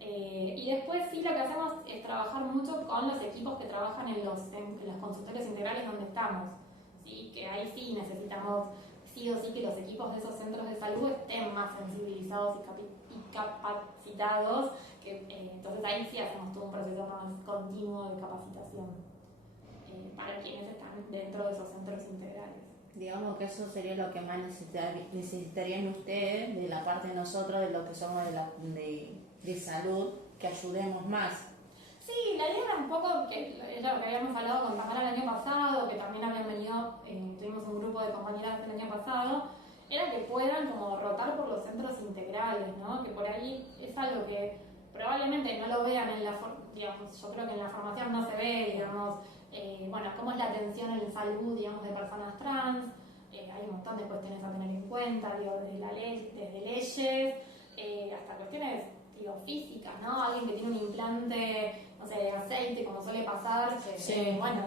Y después sí, lo que hacemos es trabajar mucho con los equipos que trabajan en los consultorios integrales donde estamos, ¿sí? Que ahí sí necesitamos sí o sí que los equipos de esos centros de salud estén más sensibilizados y capacitados, entonces ahí sí hacemos todo un proceso más continuo de capacitación para quienes están dentro de esos centros integrales. Digamos que eso sería lo que más necesitarían ustedes de la parte de nosotros, de los que somos de salud, que ayudemos más. Sí, la idea era un poco, que es lo que habíamos hablado con Tamara el año pasado, que también habían venido, tuvimos un grupo de compañeras el año pasado, era que puedan como rotar por los centros integrales, ¿no? Que por ahí es algo que probablemente no lo vean en la digamos, yo creo que en la formación no se ve, digamos, bueno, cómo es la atención en salud, digamos, de personas trans, hay un montón de cuestiones a tener en cuenta, digo, desde leyes, hasta cuestiones, digo, físicas, ¿no? Alguien que tiene un implante, no sé, de aceite, como suele pasar, que, sí. bueno,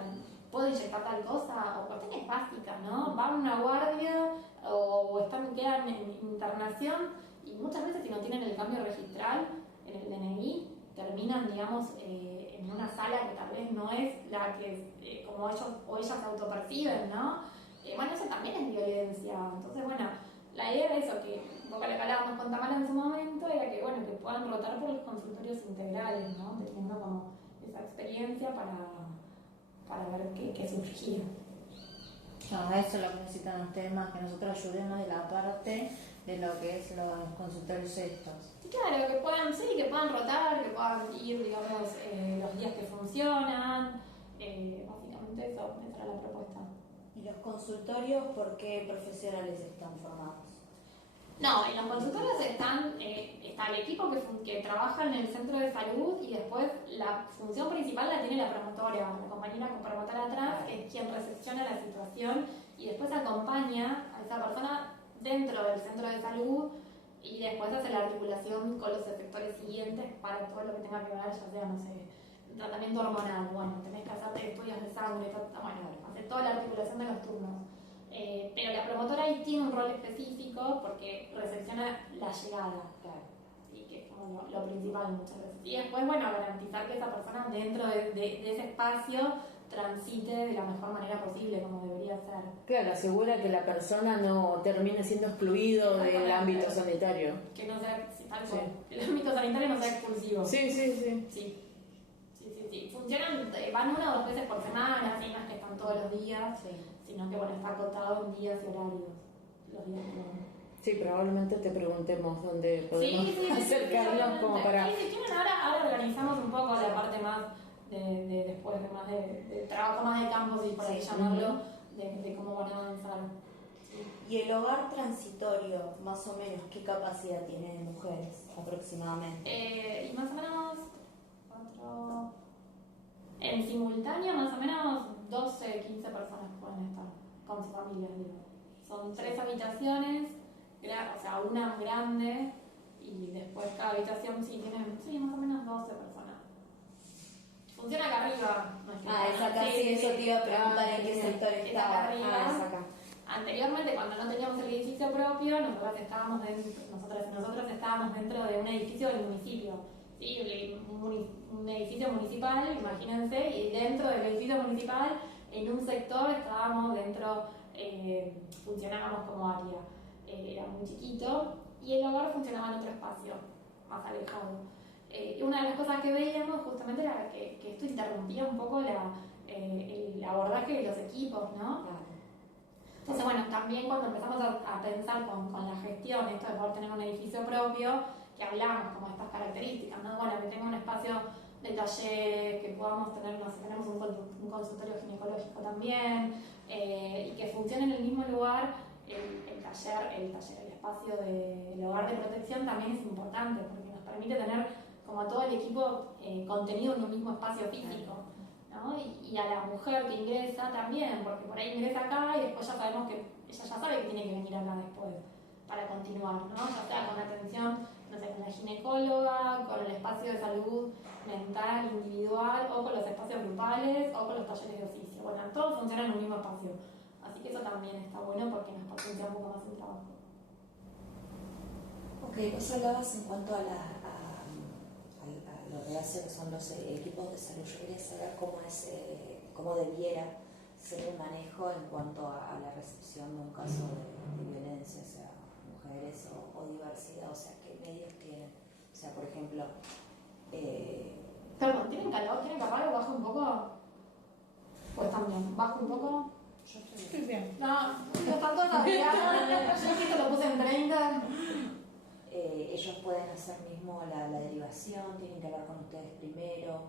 ¿puedo inyectar tal cosa? O cuestiones básicas, ¿no? Van a una guardia o quedan en internación y muchas veces si no tienen el cambio registral en el DNI, terminan, digamos, en una sala que tal vez no es la que como ellos o ellas se autoperciben, ¿no? Bueno, eso también es violencia. Entonces, bueno, la idea de eso, que un poco lo que hablábamos con Tamara en su momento, era que, bueno, que puedan rotar por los consultorios integrales, ¿no? Teniendo como esa experiencia para ver qué surgía. No, eso es lo que necesitan ustedes más, que nosotros ayudemos de la parte de lo que es los consultorios estos. Sí, claro, que puedan rotar, que puedan ir, digamos, los días que funcionan. Básicamente esa era la propuesta. ¿Y los consultorios por qué profesionales están formados? No, en los consultorios está el equipo que trabaja en el centro de salud y después la función principal la tiene la promotora, la compañera promotora atrás, que es quien recepciona la situación y después acompaña a esa persona dentro del centro de salud y después hace la articulación con los efectores siguientes para todo lo que tenga que ver, ya sea, no sé, tratamiento hormonal, bueno, tenés que hacer estudios de sangre, bueno, hacer toda la articulación de los turnos. Pero la promotora ahí tiene un rol específico porque recepciona la llegada, claro, y que es como lo principal muchas veces. Y después, bueno, garantizar que esa persona dentro de ese espacio transite de la mejor manera posible, como debería ser. Claro, asegura que la persona no termine siendo excluido del ámbito sanitario. Que no sea, el ámbito sanitario no sea expulsivo. Sí. Funcionan, van 1 o 2 veces por semana, así no es que están todos los días, sino que bueno, está acotado en días y horarios. Los días que van. Sí, probablemente te preguntemos dónde podemos acercarnos como para... Sí, si quieren, ahora organizamos un poco la parte más de después, de trabajo más de campo, si por ahí llamarlo, de cómo van a avanzar. ¿Y el hogar transitorio, más o menos, qué capacidad tiene de mujeres aproximadamente? Y más o menos 4... En simultáneo, más o menos 12, 15 personas pueden estar con sus familias, digo. Son 3 habitaciones, o sea, una grande, y después cada habitación tiene más o menos 12 personas. Funciona acá arriba. No es que Es acá, sí, eso te iba a preguntar en qué sector estaba. Acá arriba. Es acá. Anteriormente, cuando no teníamos el edificio propio, nosotros estábamos dentro de un edificio del municipio. Sí, un edificio municipal, imagínense, y dentro del edificio municipal, en un sector estábamos dentro, funcionábamos como área. Era muy chiquito y el hogar funcionaba en otro espacio, más alejado. Y una de las cosas que veíamos justamente era que esto interrumpía un poco el abordaje de los equipos, ¿no? Entonces, bueno, también cuando empezamos a pensar con la gestión, esto de poder tener un edificio propio, que hablamos como estas características, ¿no? Bueno, que tenga un espacio de talleres, que podamos tener, no sé, tenemos un consultorio ginecológico también, y que funcione en el mismo lugar, el espacio del hogar de protección también es importante, porque nos permite tener como todo el equipo contenido en un mismo espacio físico, ¿no? Y a la mujer que ingresa también, porque por ahí ingresa acá y después ya sabemos que ella ya sabe que tiene que venir acá después para continuar, ¿no? Ya sea con atención, no sé, con la ginecóloga, con el espacio de salud mental individual, o con los espacios grupales, o con los talleres de oficio. Bueno, todo funciona en un mismo espacio. Así que eso también está bueno porque nos potencia un poco más el trabajo. Ok, vos hablabas en cuanto a lo que hace que son los equipos de salud. Yo quería saber cómo debiera ser el manejo en cuanto a la recepción de un caso de violencia, o sea, mujeres o diversidad, o sea, qué medios tienen. O sea, por ejemplo... Perdón, ¿tienen calor? ¿Quieren que apague o baje un poco? Pues también, bajo un poco. Yo estoy bien. No están todas las días. Yo aquí te lo puse en 30. Ellos pueden hacer mismo la derivación, tienen que hablar con ustedes primero,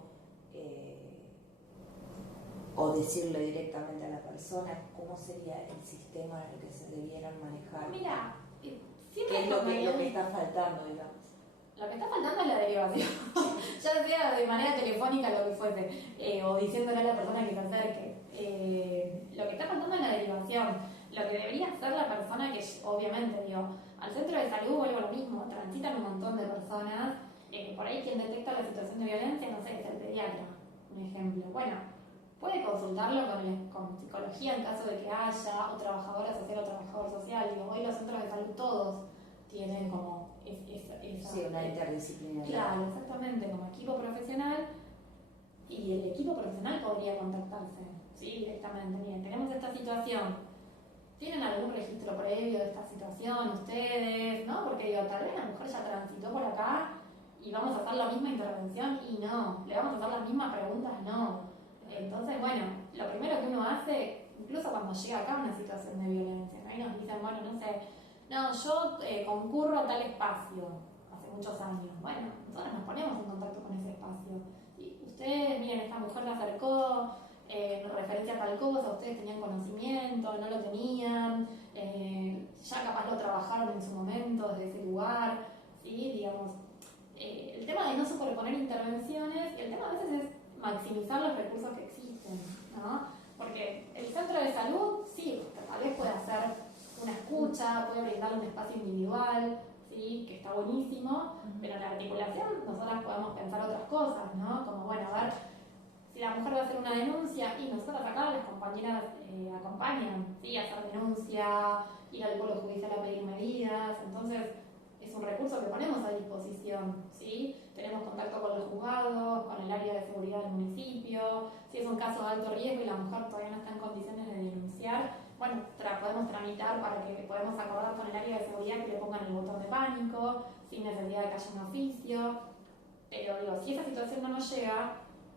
o decirle directamente a la persona cómo sería el sistema en el que se debieran manejar. Mira, siempre ¿Qué es lo que está faltando, digamos? Lo que está faltando es la derivación. Ya sea de manera telefónica, lo que fuese, o diciéndole a la persona que se acerque. Lo que está faltando es la derivación. Lo que debería hacer la persona que, obviamente, digo, al centro de salud vuelvo lo mismo, transitan un montón de personas. Por ahí quien detecta la situación de violencia, no sé, es el pediatra, un ejemplo. Bueno, puede consultarlo con psicología en caso de que haya, o trabajadora social o trabajador social. Digo, hoy los centros de salud todos tienen como esa Sí, una interdisciplinaridad. Claro, exactamente, como equipo profesional, y el equipo profesional podría contactarse, ¿sí? Directamente. Miren, tenemos esta situación. ¿Tienen algún registro previo de esta situación ustedes? ¿No? Porque digo, tal vez la mujer ya transitó por acá y vamos a hacer la misma intervención y no. ¿Le vamos a hacer las mismas preguntas? No. Entonces, bueno, lo primero que uno hace, incluso cuando llega acá una situación de violencia, ¿no? Ahí nos dicen, bueno, no sé, no, yo concurro a tal espacio, hace muchos años. Bueno, nosotros nos ponemos en contacto con ese espacio. Y ustedes, miren, esta mujer me acercó, referencia a tal cosa, ustedes tenían conocimiento, no lo tenían, ya capaz lo trabajaron en su momento desde ese lugar, ¿sí? Digamos, el tema de no superponer intervenciones, el tema a veces es maximizar los recursos que existen, ¿no? Porque el centro de salud, sí, tal vez puede hacer una escucha, puede brindarle un espacio individual, ¿sí? Que está buenísimo, pero en la articulación nosotras podemos pensar otras cosas, ¿no? Como, bueno, a ver, si la mujer va a hacer una denuncia, y nosotras acá las compañeras acompañan, ¿sí? A hacer denuncia, ir al polo judicial a pedir medidas, entonces es un recurso que ponemos a disposición, ¿sí? Tenemos contacto con los juzgados, con el área de seguridad del municipio, si es un caso de alto riesgo y la mujer todavía no está en condiciones de denunciar, bueno, podemos tramitar para que podemos acordar con el área de seguridad que le pongan el botón de pánico, sin necesidad de que haya un oficio, pero digo, si esa situación no nos llega,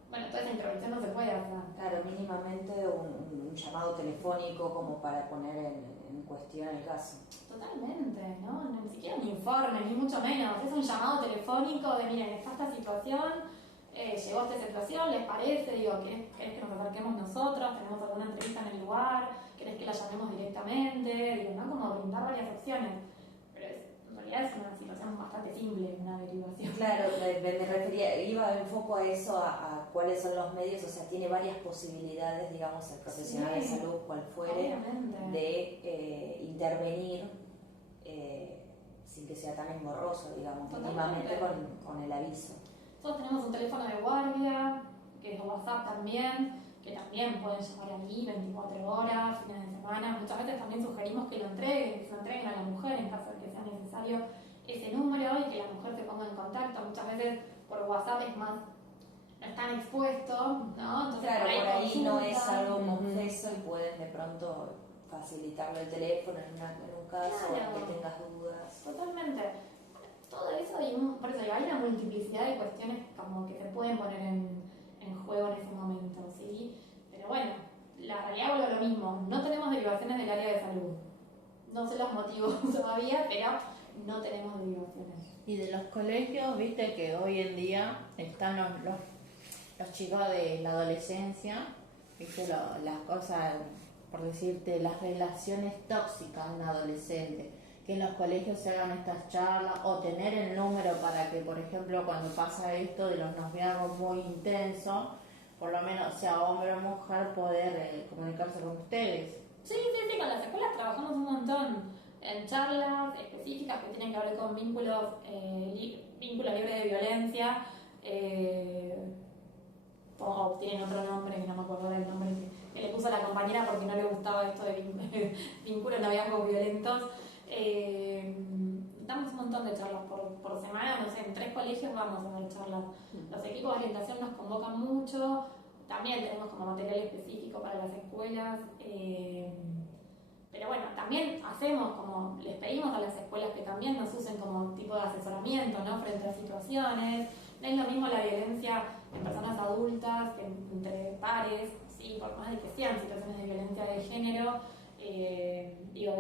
bueno, toda esa intervención no se puede hacer. Claro, mínimamente un llamado telefónico como para poner en cuestión el caso. Totalmente, ¿no? Ni siquiera un informe, ni mucho menos. Es un llamado telefónico de, miren, está esta situación, llegó a esta situación, ¿les parece? Digo, ¿querés que nos acerquemos nosotros? ¿Tenemos alguna entrevista en el lugar? ¿Querés que la llamemos directamente? Digo, ¿no? Como brindar varias opciones. Pero en realidad es una situación bastante simple, una derivación. Claro, me refería, iba el foco a eso, a cuáles son los medios, o sea, tiene varias posibilidades, digamos, el profesional de salud, cual fuere, Obviamente. de intervenir sin que sea tan engorroso, digamos, mínimamente con el aviso. Nosotros tenemos un teléfono de guardia, que es WhatsApp también, que también pueden llamar aquí 24 horas, fines de semana. Muchas veces también sugerimos que lo entreguen, que se lo entreguen a la mujer en caso de que sea necesario ese número y que la mujer se ponga en contacto. Muchas veces por WhatsApp es más, no es tan expuesto, ¿no? Entonces, Claro, por ahí no es consultan. algo confeso y pueden de pronto facilitarle el teléfono en un caso, Claro. que tengas dudas. Totalmente. Todo eso y por eso hay una multiplicidad de cuestiones como que se pueden poner en juego en ese momento, ¿sí? Pero bueno, la realidad vuelve a lo mismo. No tenemos derivaciones del área de salud. No sé los motivos todavía, pero no tenemos derivaciones. Y de los colegios, viste que hoy en día están los chicos de la adolescencia, viste las cosas, por decirte, las relaciones tóxicas en adolescentes, que en los colegios se hagan estas charlas o tener el número para que, por ejemplo, cuando pasa esto de los noviazgos muy intensos, por lo menos sea hombre o mujer, poder comunicarse con ustedes. Sí, con las escuelas trabajamos un montón en charlas específicas que tienen que ver con vínculos libres de violencia, o tienen otro nombre que no me acuerdo del nombre que le puso a la compañera porque no le gustaba esto de vínculos noviazgos violentos. Damos un montón de charlas por semana, no sé, en 3 colegios vamos a dar charlas. Los equipos de orientación nos convocan mucho, también tenemos como material específico para las escuelas, pero bueno, también hacemos como, les pedimos a las escuelas que también nos usen como tipo de asesoramiento, ¿no? Frente a situaciones. No es lo mismo la violencia en personas adultas que entre pares, ¿sí? Por más de que sean situaciones de violencia de género.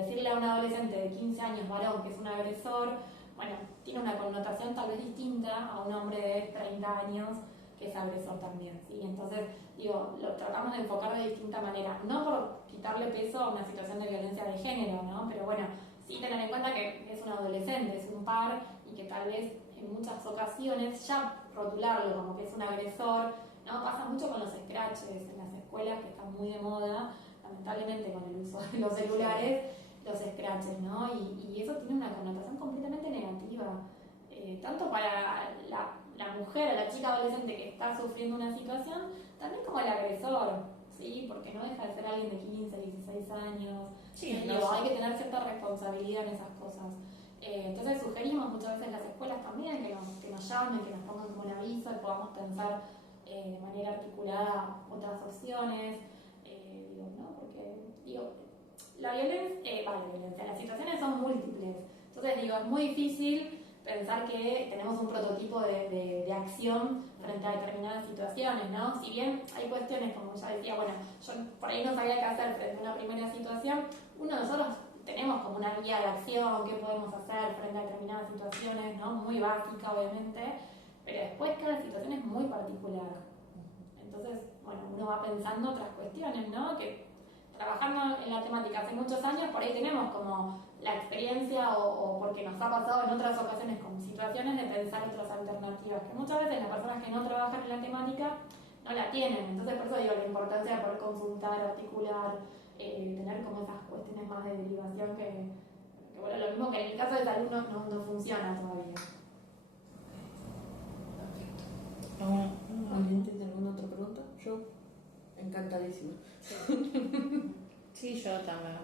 Decirle a un adolescente de 15 años varón que es un agresor, bueno, tiene una connotación tal vez distinta a un hombre de 30 años que es agresor también, ¿sí? Entonces, lo tratamos de enfocar de distinta manera, no por quitarle peso a una situación de violencia de género, ¿no? Pero bueno, sí tener en cuenta que es un adolescente, es un par, y que tal vez en muchas ocasiones ya rotularlo como que es un agresor, ¿no? Pasa mucho con los scratches en las escuelas, que están muy de moda, lamentablemente con el uso de los celulares, los scratches, ¿no? Y eso tiene una connotación completamente negativa, tanto para la mujer o la chica adolescente que está sufriendo una situación, también como el agresor, ¿sí? Porque no deja de ser alguien de 15, 16 años. Sí, Digo, no sé. hay que tener cierta responsabilidad en esas cosas. Entonces sugerimos muchas veces en las escuelas también que nos llamen, que nos pongan como un aviso y podamos pensar de manera articulada otras opciones. Digo, ¿no? Porque, digo, la violencia, las situaciones son múltiples. Entonces, digo, es muy difícil pensar que tenemos un prototipo de acción frente a determinadas situaciones, ¿no? Si bien hay cuestiones, como ya decía, bueno, yo por ahí no sabía qué hacer frente a una primera situación, uno de nosotros tenemos como una guía de acción, qué podemos hacer frente a determinadas situaciones, ¿no? Muy básica, obviamente, pero después cada situación es muy particular. Entonces, bueno, uno va pensando otras cuestiones, ¿no? Que trabajando en la temática hace muchos años, por ahí tenemos como la experiencia o porque nos ha pasado en otras ocasiones con situaciones de pensar otras alternativas, que muchas veces las personas que no trabajan en la temática no la tienen. Entonces, por eso digo la importancia de poder consultar, articular, tener como esas cuestiones más de derivación que bueno, lo mismo que en el caso de salud no funciona todavía. ¿Alguien tiene alguna otra pregunta? Yo, encantadísima. Sí, yo también.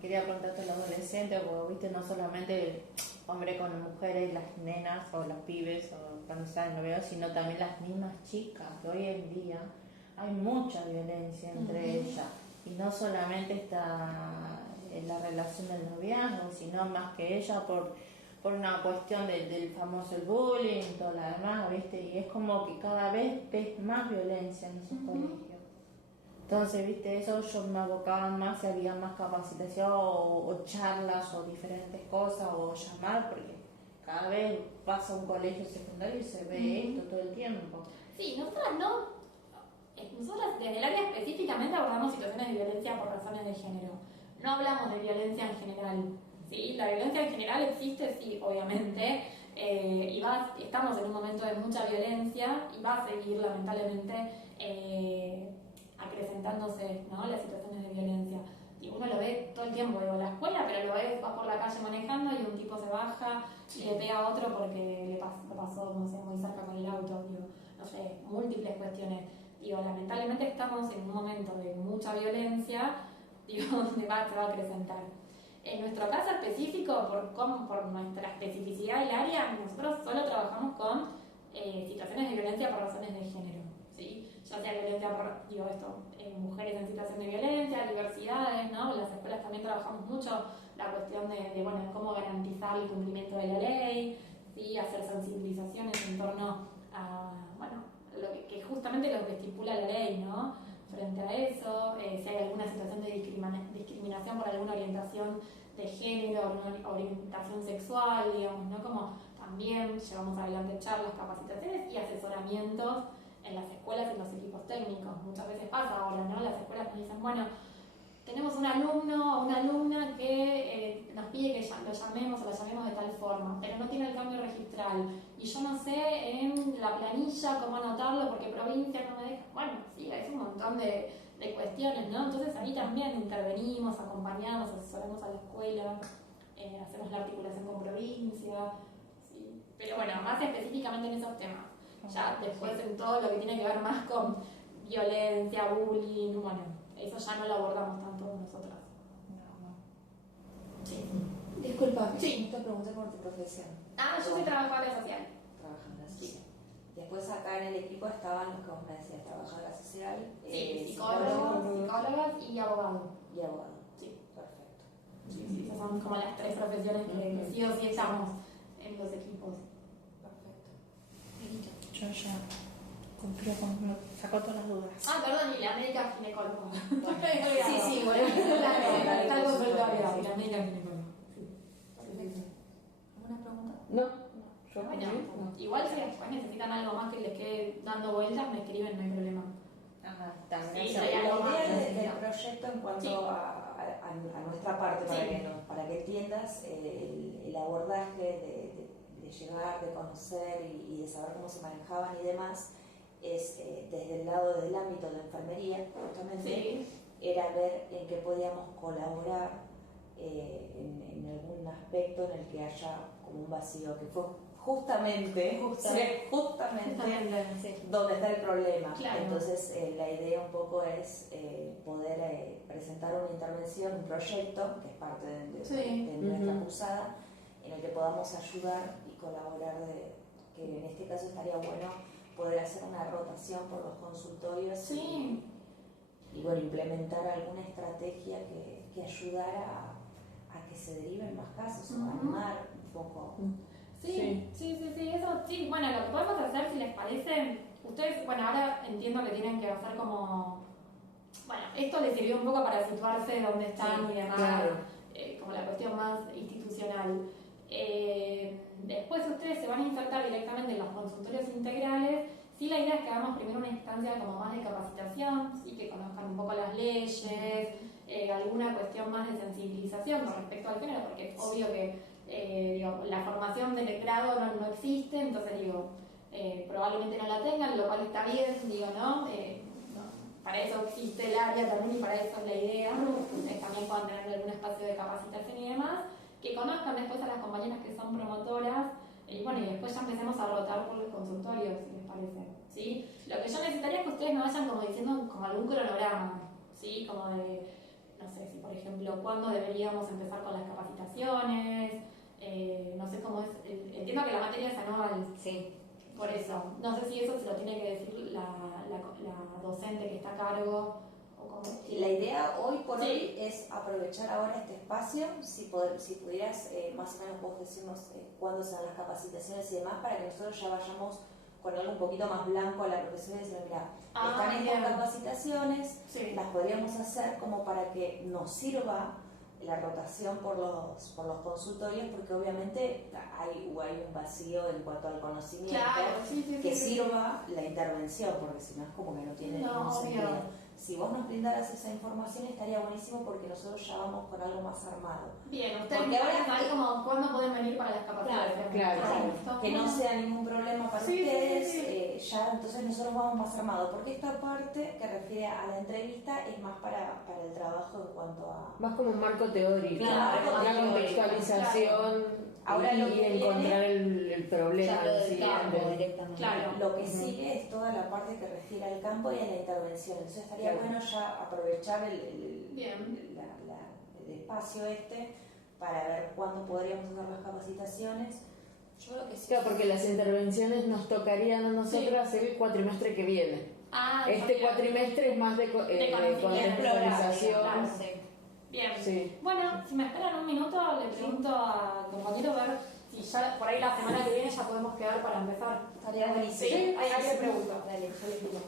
Quería preguntarte a los adolescentes, porque viste, no solamente hombre con mujeres, las nenas o los pibes o cuando están novios, sino también las mismas chicas, que hoy en día hay mucha violencia entre ellas. Y no solamente está en la relación del noviazgo, sino más que ella por una cuestión del famoso el bullying y todo lo demás, ¿viste? Y es como que cada vez ves más violencia en esos colegios. Entonces, viste, eso yo me abocaba más si había más capacitación o charlas o diferentes cosas o llamar, porque cada vez vas a un colegio secundario y se ve esto todo el tiempo. Sí, nosotras desde el área específicamente abordamos situaciones de violencia por razones de género. No hablamos de violencia en general. ¿Sí? La violencia en general existe, sí, obviamente, estamos en un momento de mucha violencia y va a seguir lamentablemente acrecentándose, ¿no? Las situaciones de violencia. Y uno lo ve todo el tiempo, digo, en la escuela, pero lo ves, vas por la calle manejando y un tipo se baja y le pega a otro porque le pasó, no sé, muy cerca con el auto, digo, no sé, múltiples cuestiones. Digo, lamentablemente estamos en un momento de mucha violencia, digo, donde se va a acrecentar. En nuestro caso específico, por nuestra especificidad del área, nosotros solo trabajamos con situaciones de violencia por razones de género, ¿sí? Ya sea violencia mujeres en situación de violencia, diversidades, ¿no? En las escuelas también trabajamos mucho la cuestión de cómo garantizar el cumplimiento de la ley, ¿sí? Hacer sensibilizaciones en torno a, que justamente lo que estipula la ley, ¿no? Frente a eso, si hay alguna situación de discriminación por alguna orientación de género, una orientación sexual, digamos, ¿no? Como también llevamos adelante charlas, capacitaciones y asesoramientos en las escuelas y en los equipos técnicos. Muchas veces pasa ahora, ¿no? Las escuelas nos dicen, bueno, tenemos un alumno o una alumna que nos pide que lo llamemos o la llamemos de tal forma, pero no tiene el cambio registral. Y yo no sé en la planilla cómo anotarlo porque provincia no me deja. Bueno, sí, es un montón de cuestiones, ¿no? Entonces ahí también intervenimos, acompañamos, asesoramos a la escuela, hacemos la articulación con provincia, ¿sí? Pero bueno, más específicamente en esos temas. Ya después en todo lo que tiene que ver más con violencia, bullying, bueno, eso ya no lo abordamos tanto nosotras. Sí. Disculpa, Sí. te pregunté por tu profesión. Yo soy trabajadora social. Trabajadora social. Sí. Después acá en el equipo estaban los que vos me decías, trabajadora social, Sí, psicólogas y abogados. y abogado. Sí. Perfecto. Sí, esas son como las tres profesiones que sí o sí estamos en los equipos. Perfecto. Yo ya cumplió sacó todas las dudas. Perdón, y la médica ginecóloga. Sí, bueno. Está el consultorio, y la médica ginecóloga. ¿Alguna pregunta? No, yo Bueno, no. igual si después necesitan algo más que les quede dando vueltas, me escriben, no hay problema. También Sí, La hay algo más. idea del proyecto en cuanto Sí. a nuestra parte, Sí. para que entiendas el abordaje de llegar, de conocer y de saber cómo se manejaban y demás, es desde el lado del ámbito de enfermería, justamente, Sí. era ver en qué podíamos colaborar en algún aspecto en el que haya como un vacío, que fue justamente Sí. donde está el problema. Claro. Entonces, la idea un poco es poder presentar una intervención, un proyecto, que es parte de nuestra cursada, en el que podamos ayudar y colaborar, que en este caso estaría bueno poder hacer una rotación por los consultorios Sí. y bueno, implementar alguna estrategia que ayudara a que se deriven más casos o animar un poco. Sí, eso sí. Bueno, lo que podemos hacer, si les parece, ustedes, bueno, ahora entiendo que tienen que hacer como, bueno, esto les sirvió un poco para situarse dónde están y demás, claro. Como la cuestión más institucional. Después ustedes se van a insertar directamente en los consultorios integrales. Sí, la idea es que hagamos primero una instancia como más de capacitación, ¿sí? Que conozcan un poco las leyes, alguna cuestión más de sensibilización con respecto al género, porque es obvio que la formación del grado no existe, entonces probablemente no la tengan, lo cual está bien, ¿no? Para eso existe el área también y para eso es la idea. Ustedes también puedan tener algún espacio de capacitación y demás, que conozcan después a las compañeras que son promotoras, y bueno, y después ya empecemos a rotar por los consultorios, si les parece, ¿sí? Lo que yo necesitaría es que ustedes me vayan como diciendo como algún cronograma, ¿sí? Como de, no sé, si por ejemplo, cuándo deberíamos empezar con las capacitaciones, no sé cómo es, entiendo que la materia es anual, Sí. por eso, no sé si eso se lo tiene que decir la docente que está a cargo, o cómo. Y la idea hoy por Sí. hoy es aprovechar ahora este espacio, si pudieras más o menos vos decirnos cuándo serán las capacitaciones y demás, para que nosotros ya vayamos con algo un poquito más blanco a la profesora y decirle, mira, están estas bien. capacitaciones, Sí. las podríamos hacer como para que nos sirva la rotación por los consultorios, porque obviamente hay un vacío en cuanto al conocimiento Claro, sí, que sirva la intervención, porque si no es como que no tiene ningún sentido. Si vos nos brindaras esa información estaría buenísimo, porque nosotros ya vamos con algo más armado. Bien, ustedes Porque me van a ahora- saber como cuándo pueden venir para las capacitaciones. Claro, Está Que no bueno. sea ningún problema para Sí, ustedes, sí. ya entonces nosotros vamos más armados, porque esta parte que refiere a la entrevista es más para el trabajo en cuanto a... Más como un marco teórico, Claro, una contextualización Ahora y lo que encontrar el problema. Ya lo del sí, campo antes. directamente. Claro. Lo que sigue es toda la parte que refiere al campo y a la intervención. Entonces estaría Claro. bueno ya aprovechar Bien. el espacio para ver cuándo podríamos hacer las capacitaciones. Yo creo que sí. Claro, porque las intervenciones nos tocarían a nosotras el cuatrimestre que viene. Este Bien. cuatrimestre es más de contextualización. Claro. Sí. Bien. Sí. Bueno, si me esperan un minuto, le pregunto al compañero a ver si ya por ahí la semana que viene ya podemos quedar para empezar. Estaría buenísimo. Sí, ahí le pregunto. Dale, yo les digo.